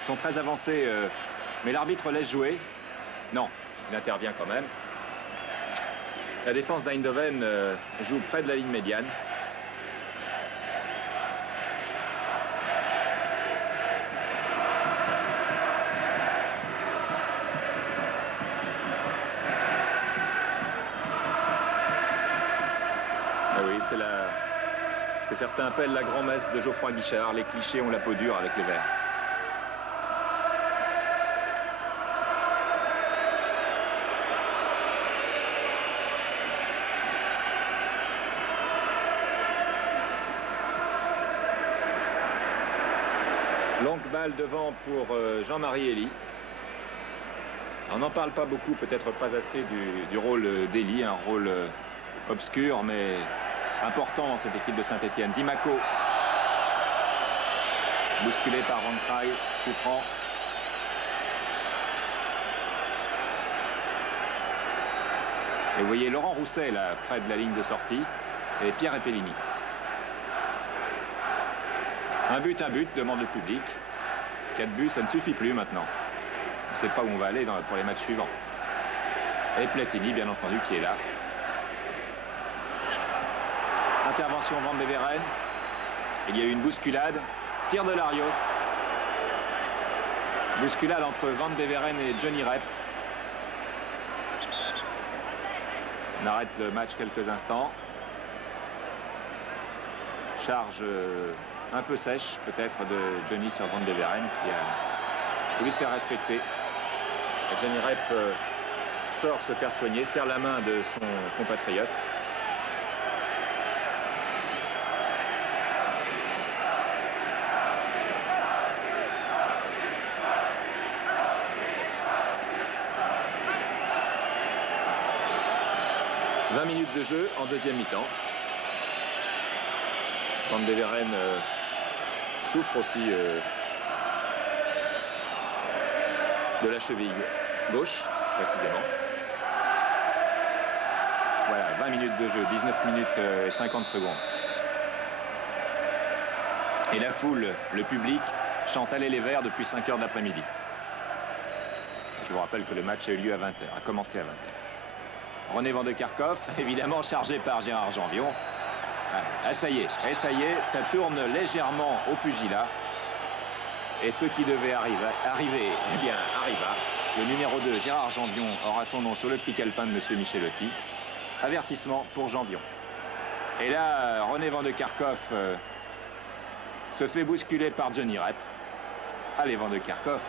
Ils sont très avancés, mais l'arbitre laisse jouer. Non, il intervient quand même. La défense d'Eindhoven joue près de la ligne médiane. Ah oui, c'est ce que certains appellent la grand-messe de Geoffroy Guichard. Les clichés ont la peau dure avec le vert. Longue balle devant pour Jean-Marie Elie. On n'en parle pas beaucoup, peut-être pas assez du rôle d'Elie, un rôle obscur mais important dans cette équipe de Saint-Étienne. Zimaco, bousculé par Van Kraai, coup franc. Et vous voyez Laurent Rousset là, près de la ligne de sortie, et Pierre Epellini. Un but, demande le public. 4 buts, ça ne suffit plus maintenant. On ne sait pas où on va aller pour les matchs suivants. Et Platini, bien entendu, qui est là. Intervention Van de Veren. Il y a eu une bousculade. Tir de Larios. Bousculade entre Van de Veren et Johnny Rep. On arrête le match quelques instants. Charge un peu sèche peut-être de Johnny sur Van de Veren qui a voulu se faire respecter. Et Johnny Rep sort se faire soigner, serre la main de son compatriote. « 20 minutes de jeu en deuxième mi-temps. Van de Veren souffre aussi de la cheville gauche, précisément. Voilà, 20 minutes de jeu, 19 minutes et 50 secondes. Et la foule, le public, chante Allez les Verts depuis 5 heures d'après-midi. Je vous rappelle que le match a eu lieu à 20h, a commencé à 20h. René Van de Kerkhoff, évidemment chargé par Gérard Janvion. Ah, ça y est, et ça y est, ça tourne légèrement au pugilat. Et ce qui devait arriver, eh bien, arriva. Le numéro 2, Gérard Jambion, aura son nom sur le petit calepin de M. Michelotti. Avertissement pour Jambion. Et là, René Van de Kerkhoff se fait bousculer par Johnny Rep. Allez, Van de Kerkhoff.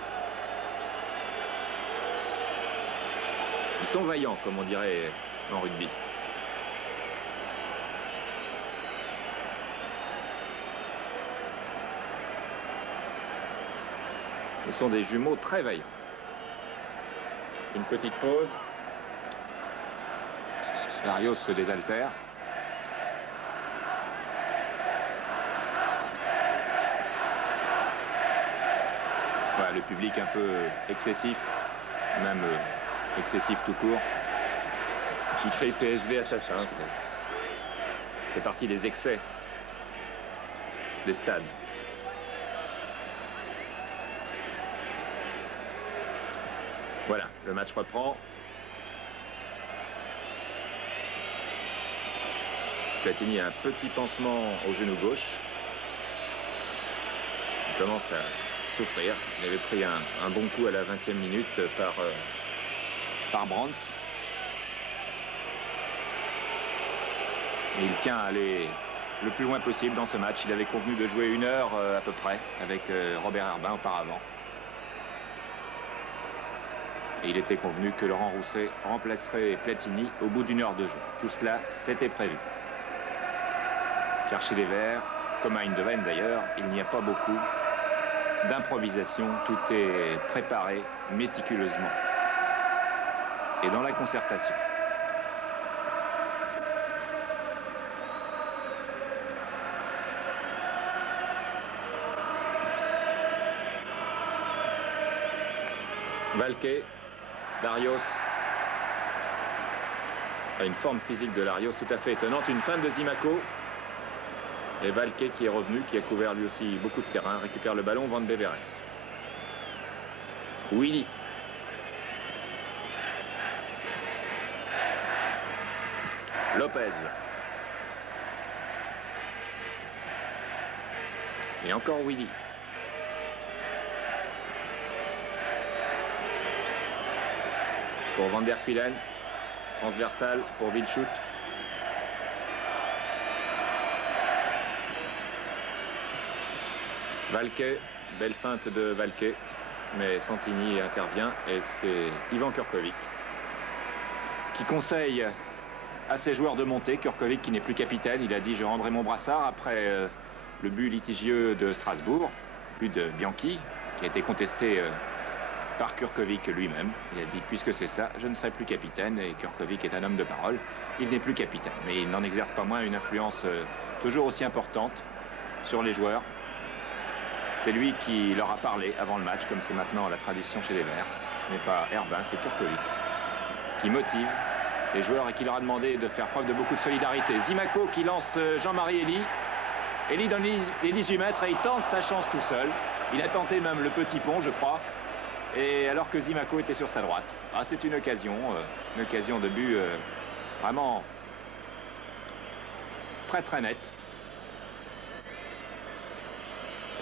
Ils sont vaillants, comme on dirait en rugby. Ce sont des jumeaux très vaillants. Une petite pause. Larios se désaltère. Voilà, le public un peu excessif, même excessif tout court, qui crie PSV assassin. C'est partie des excès des stades. Voilà, le match reprend. Platini a un petit pansement au genou gauche. Il commence à souffrir. Il avait pris un bon coup à la 20e minute par Brands. Et il tient à aller le plus loin possible dans ce match. Il avait convenu de jouer 1 heure à peu près avec Robert Herbin auparavant. Et il était convenu que Laurent Rousset remplacerait Platini au bout d'1 heure de jeu. Tout cela, c'était prévu. Chercher les verts, comme à Eindhoven d'ailleurs, il n'y a pas beaucoup d'improvisation. Tout est préparé méticuleusement et dans la concertation. Valquet, Larios. Une forme physique de Larios tout à fait étonnante. Une feinte de Zimaco. Et Valquet qui est revenu, qui a couvert lui aussi beaucoup de terrain, récupère le ballon, Van Beveren. Willy. Lopez. Et encore Willy. Pour Van der Kuylen. Transversal pour Wildschut. Valquet, belle feinte de Valquet, mais Santini intervient et c'est Ivan Kurkovic qui conseille à ses joueurs de monter. Kurkovic qui n'est plus capitaine, il a dit je rendrai mon brassard après le but litigieux de Strasbourg, but de Bianchi qui a été contesté par Kurkovic lui-même. Il a dit puisque c'est ça, je ne serai plus capitaine et Kurkovic est un homme de parole, il n'est plus capitaine. Mais il n'en exerce pas moins une influence toujours aussi importante sur les joueurs. C'est lui qui leur a parlé avant le match, comme c'est maintenant la tradition chez les Verts. Ce n'est pas Herbin, c'est Kurkovic qui motive les joueurs et qui leur a demandé de faire preuve de beaucoup de solidarité. Zimaco qui lance Jean-Marie Elie. Elie dans les 18 mètres et il tente sa chance tout seul. Il a tenté même le petit pont, je crois. Et alors que Zimaco était sur sa droite. Ah, c'est une occasion de but vraiment très très nette.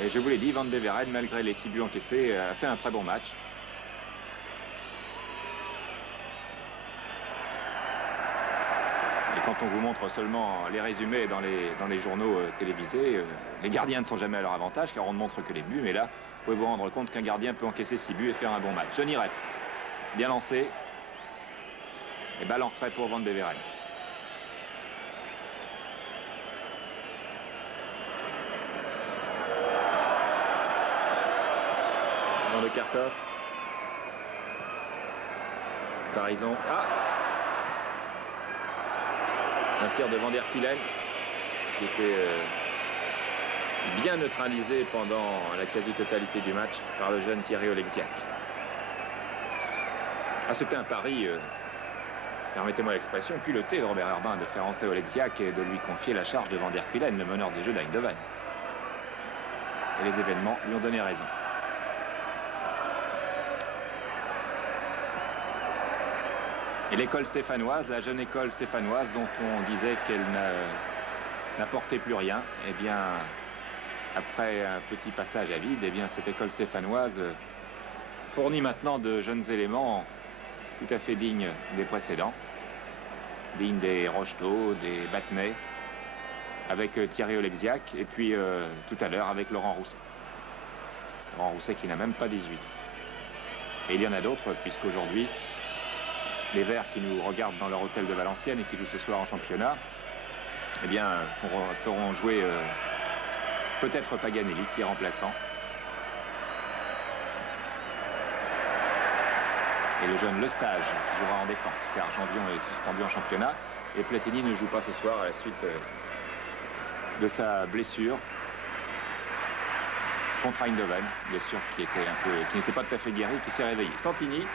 Et je vous l'ai dit, Van Beveren, malgré les 6 buts encaissés, a fait un très bon match. Et quand on vous montre seulement les résumés dans les journaux télévisés, les gardiens ne sont jamais à leur avantage car on ne montre que les buts. Mais là, vous pouvez vous rendre compte qu'un gardien peut encaisser 6 buts et faire un bon match. Johnny Rep, bien lancé. Et balle en retrait pour Van Beveren. De Kerkhoff. Parison. Ah, un tir de Van der Kuylen qui était bien neutralisé pendant la quasi-totalité du match par le jeune Thierry Oleksiak. Ah, c'était un pari, permettez-moi l'expression, culotté de Robert Herbin de faire entrer Oleksiak et de lui confier la charge de Van der Kuylen, le meneur de jeu d'Eindhoven. Et les événements lui ont donné raison. Et l'école stéphanoise, la jeune école stéphanoise dont on disait qu'elle n'apportait plus rien, eh bien, après un petit passage à vide, eh bien, cette école stéphanoise fournit maintenant de jeunes éléments tout à fait dignes des précédents, dignes des Rocheteau, des Battenet, avec Thierry Oleksiak, et puis tout à l'heure avec Laurent Rousset. Laurent Rousset qui n'a même pas 18. Et il y en a d'autres, puisqu'aujourd'hui, les Verts qui nous regardent dans leur hôtel de Valenciennes et qui jouent ce soir en championnat, eh bien, feront jouer peut-être Paganelli, qui est remplaçant. Et le jeune Lestage, qui jouera en défense, car Janvion est suspendu en championnat. Et Platini ne joue pas ce soir à la suite de sa blessure contre Eindhoven, blessure qui n'était pas tout à fait guérie, qui s'est réveillée. Santini.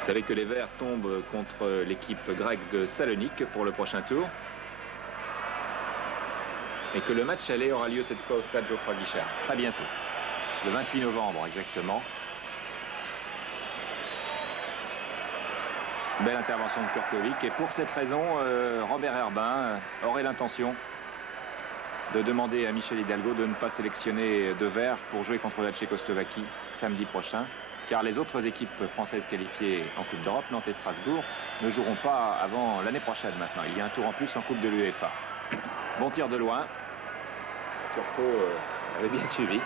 Vous savez que les Verts tombent contre l'équipe grecque de Salonique pour le prochain tour. Et que le match aller aura lieu cette fois au stade Geoffroy Guichard, très bientôt. Le 28 novembre exactement. Belle intervention de Kurkovic. Et pour cette raison, Robert Herbin aurait l'intention de demander à Michel Hidalgo de ne pas sélectionner de Verts pour jouer contre la Tchécoslovaquie samedi prochain. Car les autres équipes françaises qualifiées en Coupe d'Europe, Nantes et Strasbourg, ne joueront pas avant l'année prochaine maintenant. Il y a un tour en plus en Coupe de l'UEFA. Bon tir de loin. Turco avait bien suivi.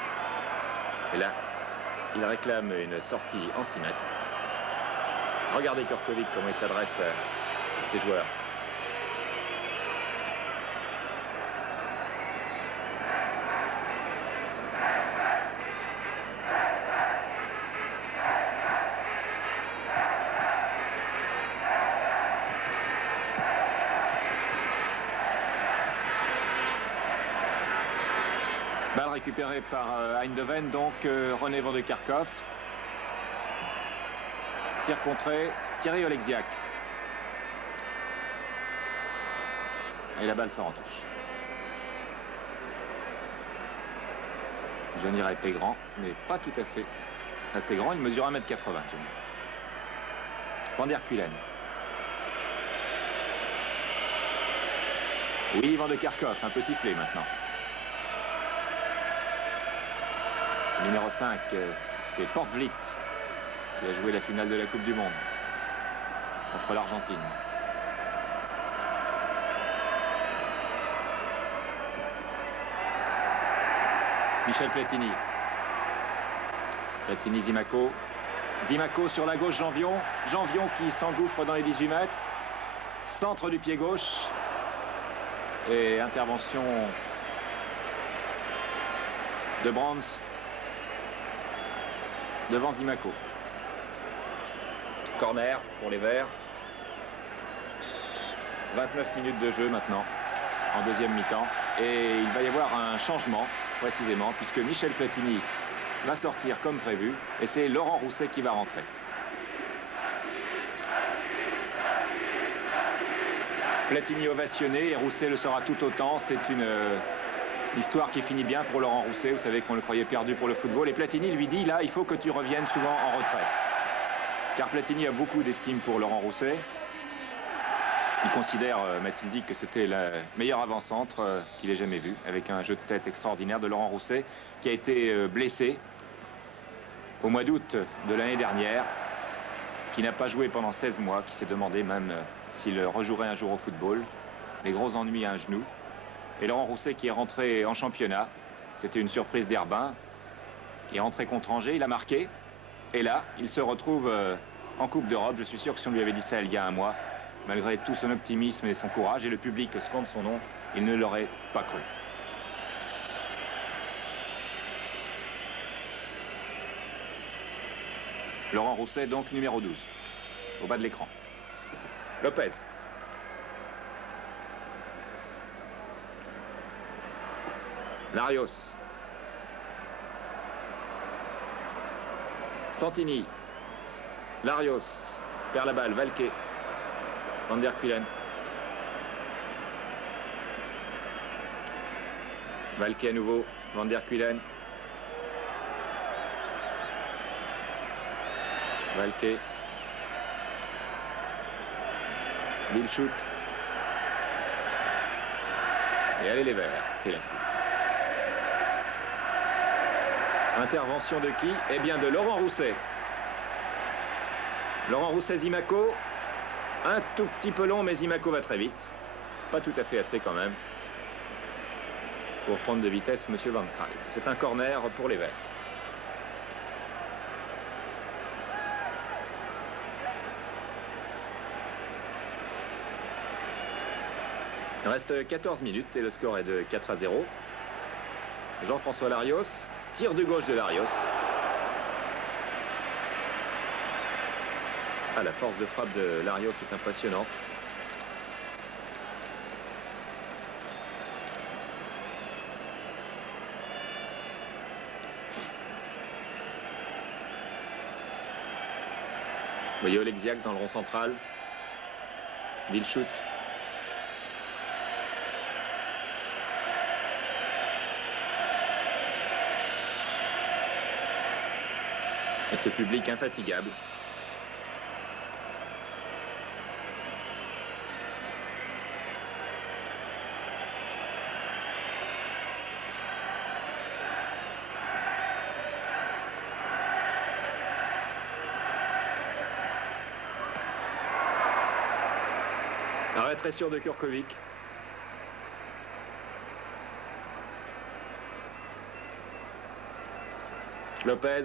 Et là, il réclame une sortie en 6 mètres. Regardez Kurkovic comment il s'adresse à ses joueurs. Balle récupérée par Eindhoven, donc René Van de Kerkhoff. Tir contré, Thierry Oleksiak. Et la balle sort en touche. Johnny Rep est grand, mais pas tout à fait assez grand. Il mesure 1,80 m, Johnny. Van der Kulen. Oui, Van de Kerkhoff, un peu sifflé maintenant. Numéro 5, c'est Portvliet, qui a joué la finale de la Coupe du Monde contre l'Argentine. Michel Platini. Platini, Zimaco. Zimaco sur la gauche, Janvion. Janvion qui s'engouffre dans les 18 mètres. Centre du pied gauche. Et intervention de Brands devant Zimaco. Corner pour les Verts. 29 minutes de jeu maintenant, en deuxième mi-temps. Et il va y avoir un changement, précisément, puisque Michel Platini va sortir comme prévu. Et c'est Laurent Rousset qui va rentrer. Platini ovationné et Rousset le sera tout autant. C'est une histoire qui finit bien pour Laurent Rousset. Vous savez qu'on le croyait perdu pour le football. Et Platini lui dit, là, il faut que tu reviennes souvent en retrait. Car Platini a beaucoup d'estime pour Laurent Rousset. Il considère, m'a-t-il dit, que c'était la meilleure avant-centre qu'il ait jamais vue, avec un jeu de tête extraordinaire de Laurent Rousset, qui a été blessé au mois d'août de l'année dernière, qui n'a pas joué pendant 16 mois, qui s'est demandé même s'il rejouerait un jour au football. Les gros ennuis à un genou. Et Laurent Rousset qui est rentré en championnat. C'était une surprise d'Herbin, qui est rentré contre Angers, il a marqué. Et là, il se retrouve en Coupe d'Europe. Je suis sûr que si on lui avait dit ça il y a un mois, malgré tout son optimisme et son courage, et le public scande son nom, il ne l'aurait pas cru. Laurent Rousset, donc numéro 12, au bas de l'écran. Lopez. Larios. Santini. Larios. Perd la balle. Valquet. Van der Kulen. Valquet à nouveau, Van der Kuylen. Valquet. Wilshoot. Et allez les Verts, c'est la foule. Intervention de qui? Eh bien de Laurent Rousset. Laurent Rousset, Zimaco. Un tout petit peu long, mais Zimaco va très vite. Pas tout à fait assez quand même pour prendre de vitesse Monsieur Van Kraai. C'est un corner pour les Verts. Il reste 14 minutes et le score est de 4-0. Jean-François Larios, tir du gauche de Larios. Ah, la force de frappe de Larios est impressionnante. Vous voyez Oleksiak dans le rond central. Wilshoot. Et ce public infatigable. Arrêt très sûr de Kurkovic. Lopez.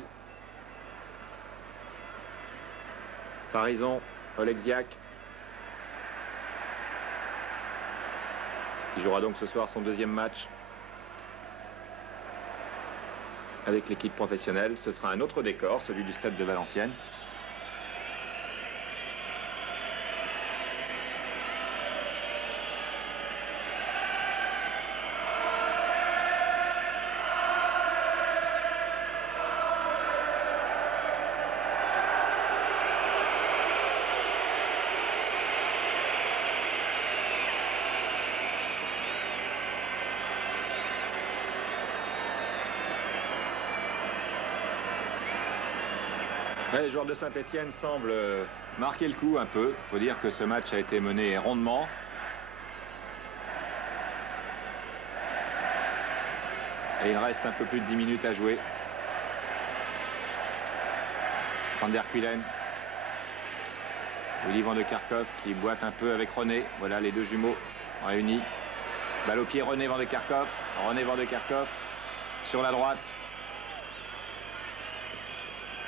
Farison, Oleksiak. Il jouera donc ce soir son deuxième match avec l'équipe professionnelle. Ce sera un autre décor, celui du stade de Valenciennes. Ouais, les joueurs de Saint-Etienne semblent marquer le coup un peu. Il faut dire que ce match a été mené rondement. Et il reste un peu plus de 10 minutes à jouer. Van der Kuylen. Willy Van de Kerkhoff qui boite un peu avec René. Voilà les deux jumeaux réunis. Balle au pied, René Van de Kerkhoff. René Van de Kerkhoff sur la droite.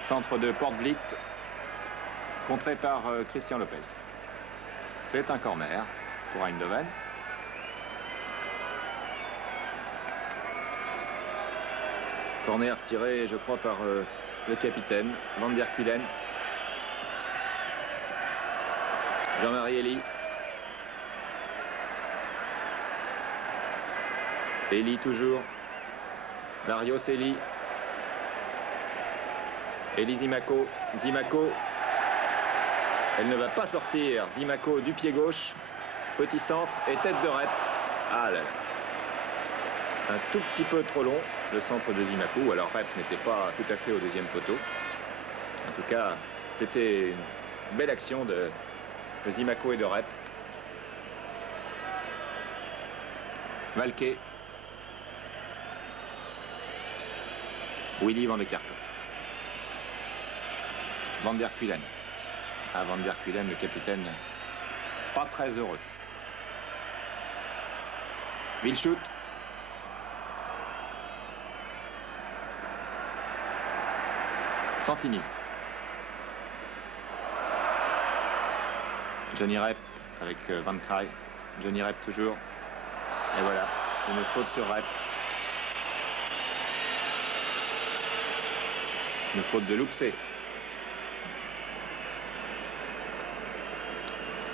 Centre de Porte-Vliet, contré par Christian Lopez. C'est un corner pour Eindhoven. Corner tiré, je crois, par le capitaine, Van der Kuylen. Jean-Marie Elie. Elie toujours. Larios Elie. Elie Zimaco. Zimaco. Elle ne va pas sortir. Zimaco du pied gauche. Petit centre et tête de Rep. Ah là là. Un tout petit peu trop long, le centre de Zimaco. Alors Rep n'était pas tout à fait au deuxième poteau. En tout cas, c'était une belle action de Zimaco et de Rep. Valquet. Willy Van de Kerkhoff. Van der Kuylen. Ah, Van der Kuylen, le capitaine, pas très heureux. Wilshoot. Santini. Johnny Rep avec Van Kraai. Johnny Rep toujours. Et voilà, une faute sur Rep. Une faute de Loupsé.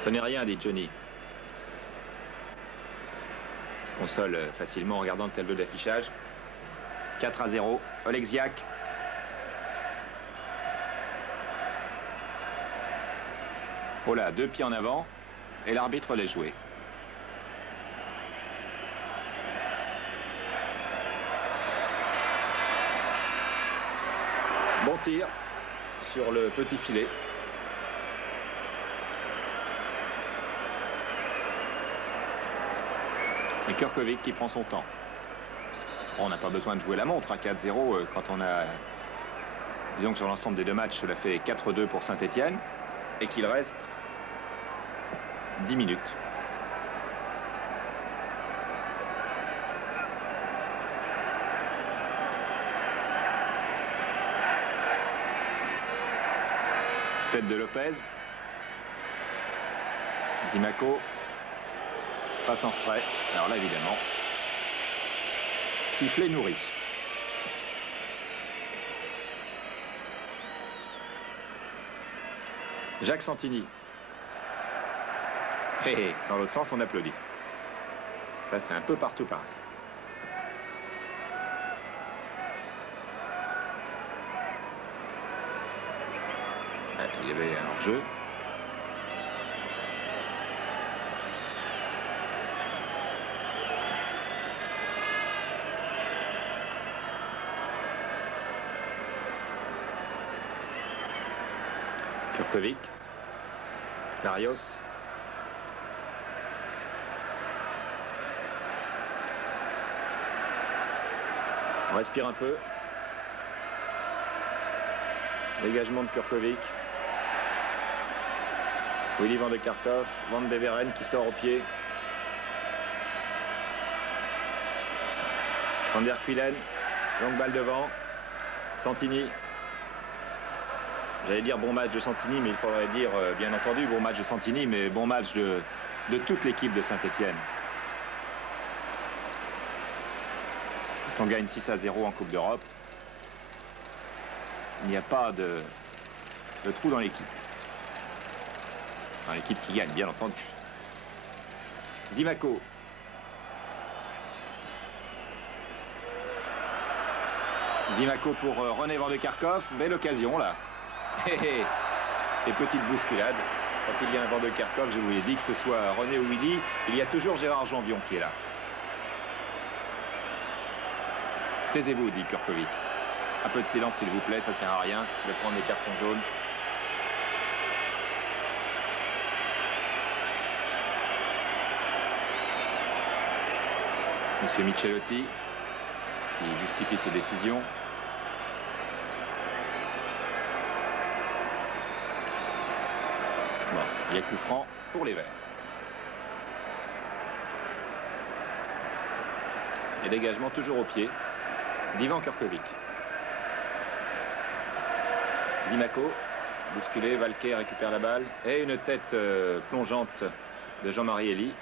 Ce n'est rien, dit Johnny. Il se console facilement en regardant le tableau d'affichage. 4-0. Oleksiak. Oh là, 2 pieds en avant. Et l'arbitre laisse jouer. Bon tir sur le petit filet. Et Kurkovic qui prend son temps. On n'a pas besoin de jouer la montre à 4-0 quand on a... Disons que sur l'ensemble des deux matchs, cela fait 4-2 pour Saint-Étienne. Et qu'il reste 10 minutes. Tête de Lopez. Zimaco passe en retrait. Alors là, évidemment, sifflet nourri. Jacques Santini. Et dans l'autre sens, on applaudit. Ça, c'est un peu partout pareil. Il y avait un jeu. Kurkovic. Larios. On respire un peu. Dégagement de Kurkovic. Willy Van de Kerkhoff, Van Beveren qui sort au pied. Van der Kuylen, longue balle devant. Santini. J'allais dire bon match de Santini, mais il faudrait dire, bien entendu, bon match de Santini, mais bon match de toute l'équipe de Saint-Étienne. On gagne 6-0 en Coupe d'Europe. Il n'y a pas de trou dans l'équipe. Dans l'équipe qui gagne, bien entendu. Zimaco. Zimaco pour René Van de Kerkhoff. Belle occasion, là. Et petite bousculade. Quand il y a un Van de Kerkhoff, je vous l'ai dit, que ce soit René ou Willy, il y a toujours Gérard Janvion qui est là. Taisez-vous, dit Kurkovic. Un peu de silence, s'il vous plaît, ça sert à rien de prendre des cartons jaunes. Monsieur Michelotti, qui justifie ses décisions. Bon, il y a coup franc pour les Verts. Et dégagement toujours au pied d'Ivan Kurkovic. Zimaco, bousculé, Valquet récupère la balle. Et une tête plongeante de Jean-Marie Elie.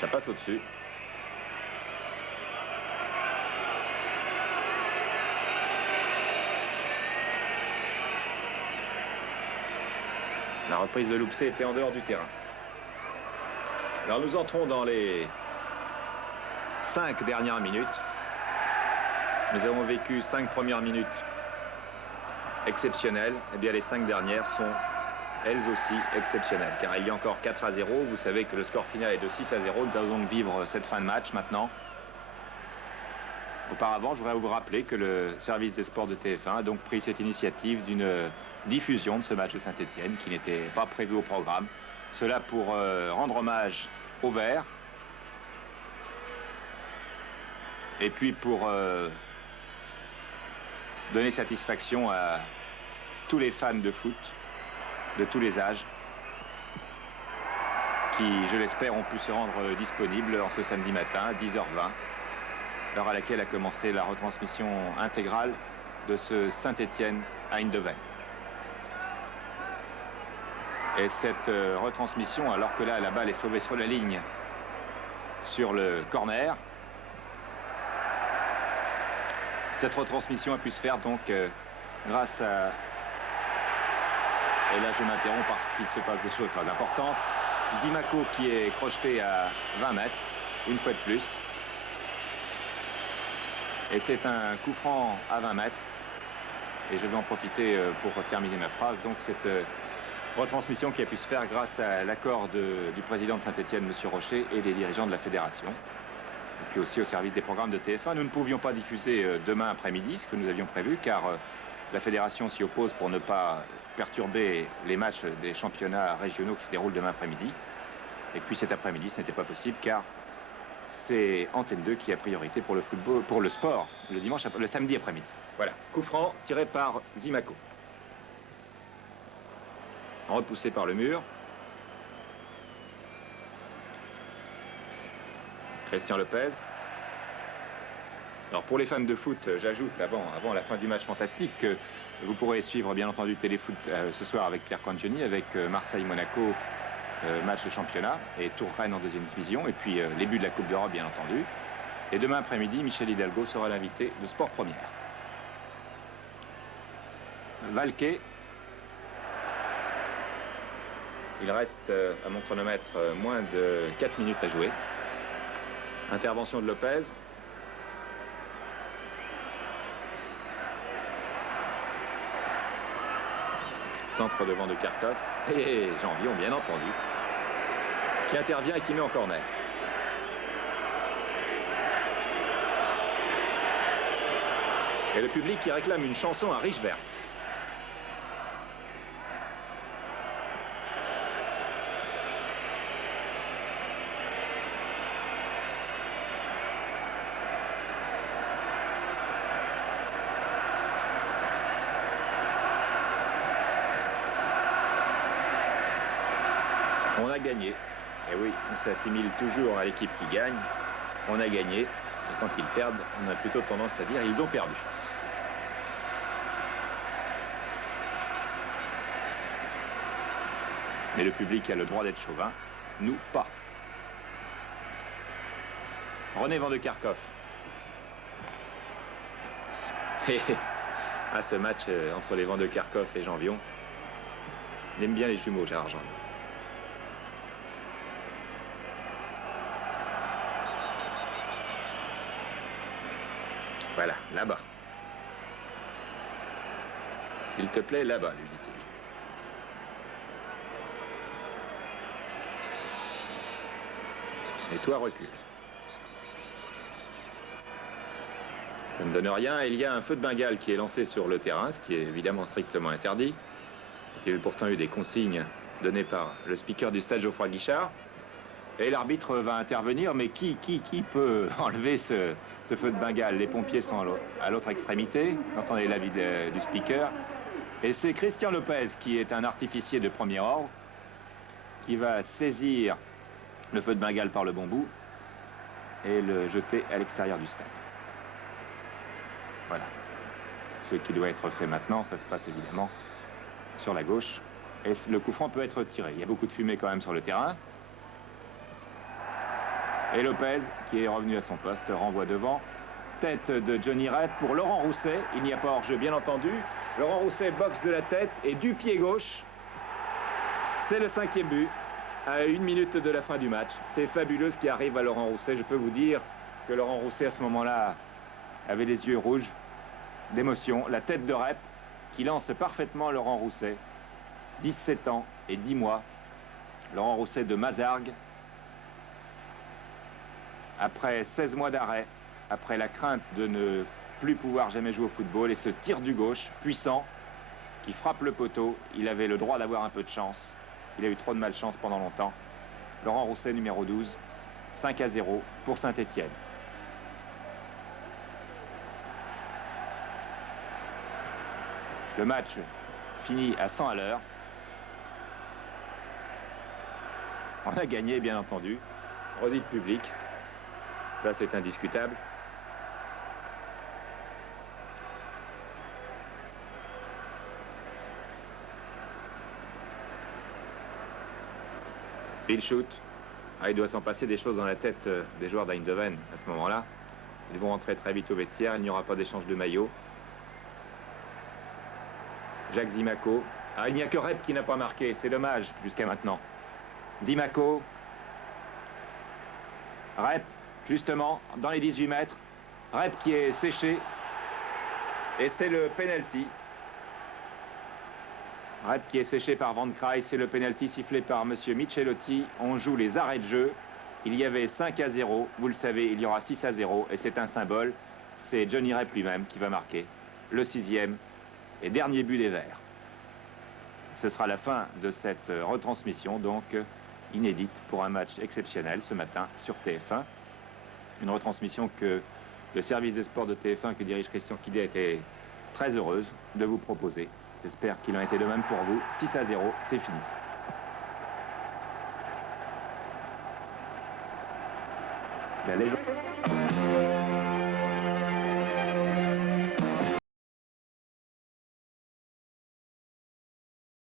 Ça passe au-dessus. La reprise de Loupsé était en dehors du terrain. Alors nous entrons dans les 5 dernières minutes. Nous avons vécu 5 premières minutes exceptionnelles. Et bien les 5 dernières sont elles aussi exceptionnelles. Car il y a encore 4-0. Vous savez que le score final est de 6-0. Nous allons donc vivre cette fin de match maintenant. Auparavant, je voudrais vous rappeler que le service des sports de TF1 a donc pris cette initiative d'une diffusion de ce match de Saint-Étienne qui n'était pas prévu au programme. Cela pour rendre hommage aux Verts et puis pour donner satisfaction à tous les fans de foot de tous les âges qui, je l'espère, ont pu se rendre disponibles en ce samedi matin à 10h20, l'heure à laquelle a commencé la retransmission intégrale de ce Saint-Étienne à Eindhoven. Et cette retransmission, alors que là la balle est sauvée sur la ligne sur le corner, cette retransmission a pu se faire donc grâce à... Et là je m'interromps parce qu'il se passe des choses très importantes. Zimaco qui est crocheté à 20 mètres, une fois de plus. Et c'est un coup franc à 20 mètres Et je vais en profiter pour terminer ma phrase. Donc cette retransmission qui a pu se faire grâce à l'accord du président de Saint-Étienne, M. Rocher, et des dirigeants de la fédération. Et puis aussi au service des programmes de TF1. Nous ne pouvions pas diffuser demain après-midi ce que nous avions prévu, car la fédération s'y oppose pour ne pas perturber les matchs des championnats régionaux qui se déroulent demain après-midi. Et puis cet après-midi, ce n'était pas possible, car c'est Antenne 2 qui a priorité pour le football, pour le sport, le samedi après-midi. Voilà, coup franc tiré par Zimaco. Repoussé par le mur. Christian Lopez. Alors pour les fans de foot, j'ajoute avant la fin du match fantastique que vous pourrez suivre bien entendu Téléfoot ce soir avec Pierre Cangioni, avec Marseille-Monaco, match de championnat, et Tours-Rennes en deuxième division, et puis les buts de la Coupe d'Europe bien entendu. Et demain après-midi, Michel Hidalgo sera l'invité de Sport Première. Valquet. Il reste à mon chronomètre moins de 4 minutes à jouer. Intervention de Lopez. Centre devant de Kharkov. Et Janvion, bien entendu, qui intervient et qui met en corner. Et le public qui réclame une chanson à Richvers. On a gagné. Et oui, on s'assimile toujours à l'équipe qui gagne. On a gagné. Et quand ils perdent, on a plutôt tendance à dire ils ont perdu. Mais le public a le droit d'être chauvin. Nous, pas. René Van de Kharkov. À ce match entre les Van de Kharkov et Janvion. Il aime bien les jumeaux, Gérard Janvion. Voilà, là-bas. S'il te plaît, là-bas, lui dit-il. Et toi, recule. Ça ne donne rien. Il y a un feu de Bengale qui est lancé sur le terrain, ce qui est évidemment strictement interdit. Il y a pourtant eu des consignes données par le speaker du stade, Geoffroy Guichard. Et l'arbitre va intervenir, mais qui peut enlever ce feu de Bengale? Les pompiers sont à l'autre extrémité, entendez l'avis du speaker. Et c'est Christian Lopez, qui est un artificier de premier ordre, qui va saisir le feu de Bengale par le bon bout et le jeter à l'extérieur du stade. Voilà. Ce qui doit être fait maintenant, ça se passe évidemment sur la gauche. Et le coup franc peut être tiré. Il y a beaucoup de fumée quand même sur le terrain. Et Lopez, qui est revenu à son poste, renvoie devant. Tête de Johnny Rep pour Laurent Rousset. Il n'y a pas hors-jeu, bien entendu. Laurent Rousset boxe de la tête et du pied gauche. C'est le 5e but à 1 minute de la fin du match. C'est fabuleux ce qui arrive à Laurent Rousset. Je peux vous dire que Laurent Rousset, à ce moment-là, avait les yeux rouges d'émotion. La tête de Rep qui lance parfaitement Laurent Rousset. 17 ans et 10 mois. Laurent Rousset de Mazargues. Après 16 mois d'arrêt, après la crainte de ne plus pouvoir jamais jouer au football, et ce tir du gauche, puissant, qui frappe le poteau, il avait le droit d'avoir un peu de chance. Il a eu trop de malchance pendant longtemps. Laurent Rousset, numéro 12, 5-0 pour Saint-Étienne. Le match finit à 100 à l'heure. On a gagné, bien entendu. Redit public. Ça, c'est indiscutable. Il shoot. Il doit s'en passer des choses dans la tête des joueurs d'Eindhoven à ce moment-là. Ils vont rentrer très vite au vestiaire. Il n'y aura pas d'échange de maillot. Jacques Zimaco. Il n'y a que Rep qui n'a pas marqué. C'est dommage jusqu'à maintenant. Zimaco. Rep, justement, dans les 18 mètres. Rep qui est séché. Et c'est le penalty Arrête qui est séché par Van Kreis, c'est le pénalty sifflé par Monsieur Michelotti. On joue les arrêts de jeu. Il y avait 5-0, vous le savez, il y aura 6-0 et c'est un symbole. C'est Johnny Rep lui-même qui va marquer le 6e et dernier but des Verts. Ce sera la fin de cette retransmission, donc inédite pour un match exceptionnel ce matin sur TF1. Une retransmission que le service des sports de TF1 que dirige Christian Kidet était très heureuse de vous proposer. J'espère qu'il en a été de même pour vous. 6-0, c'est fini. La légende...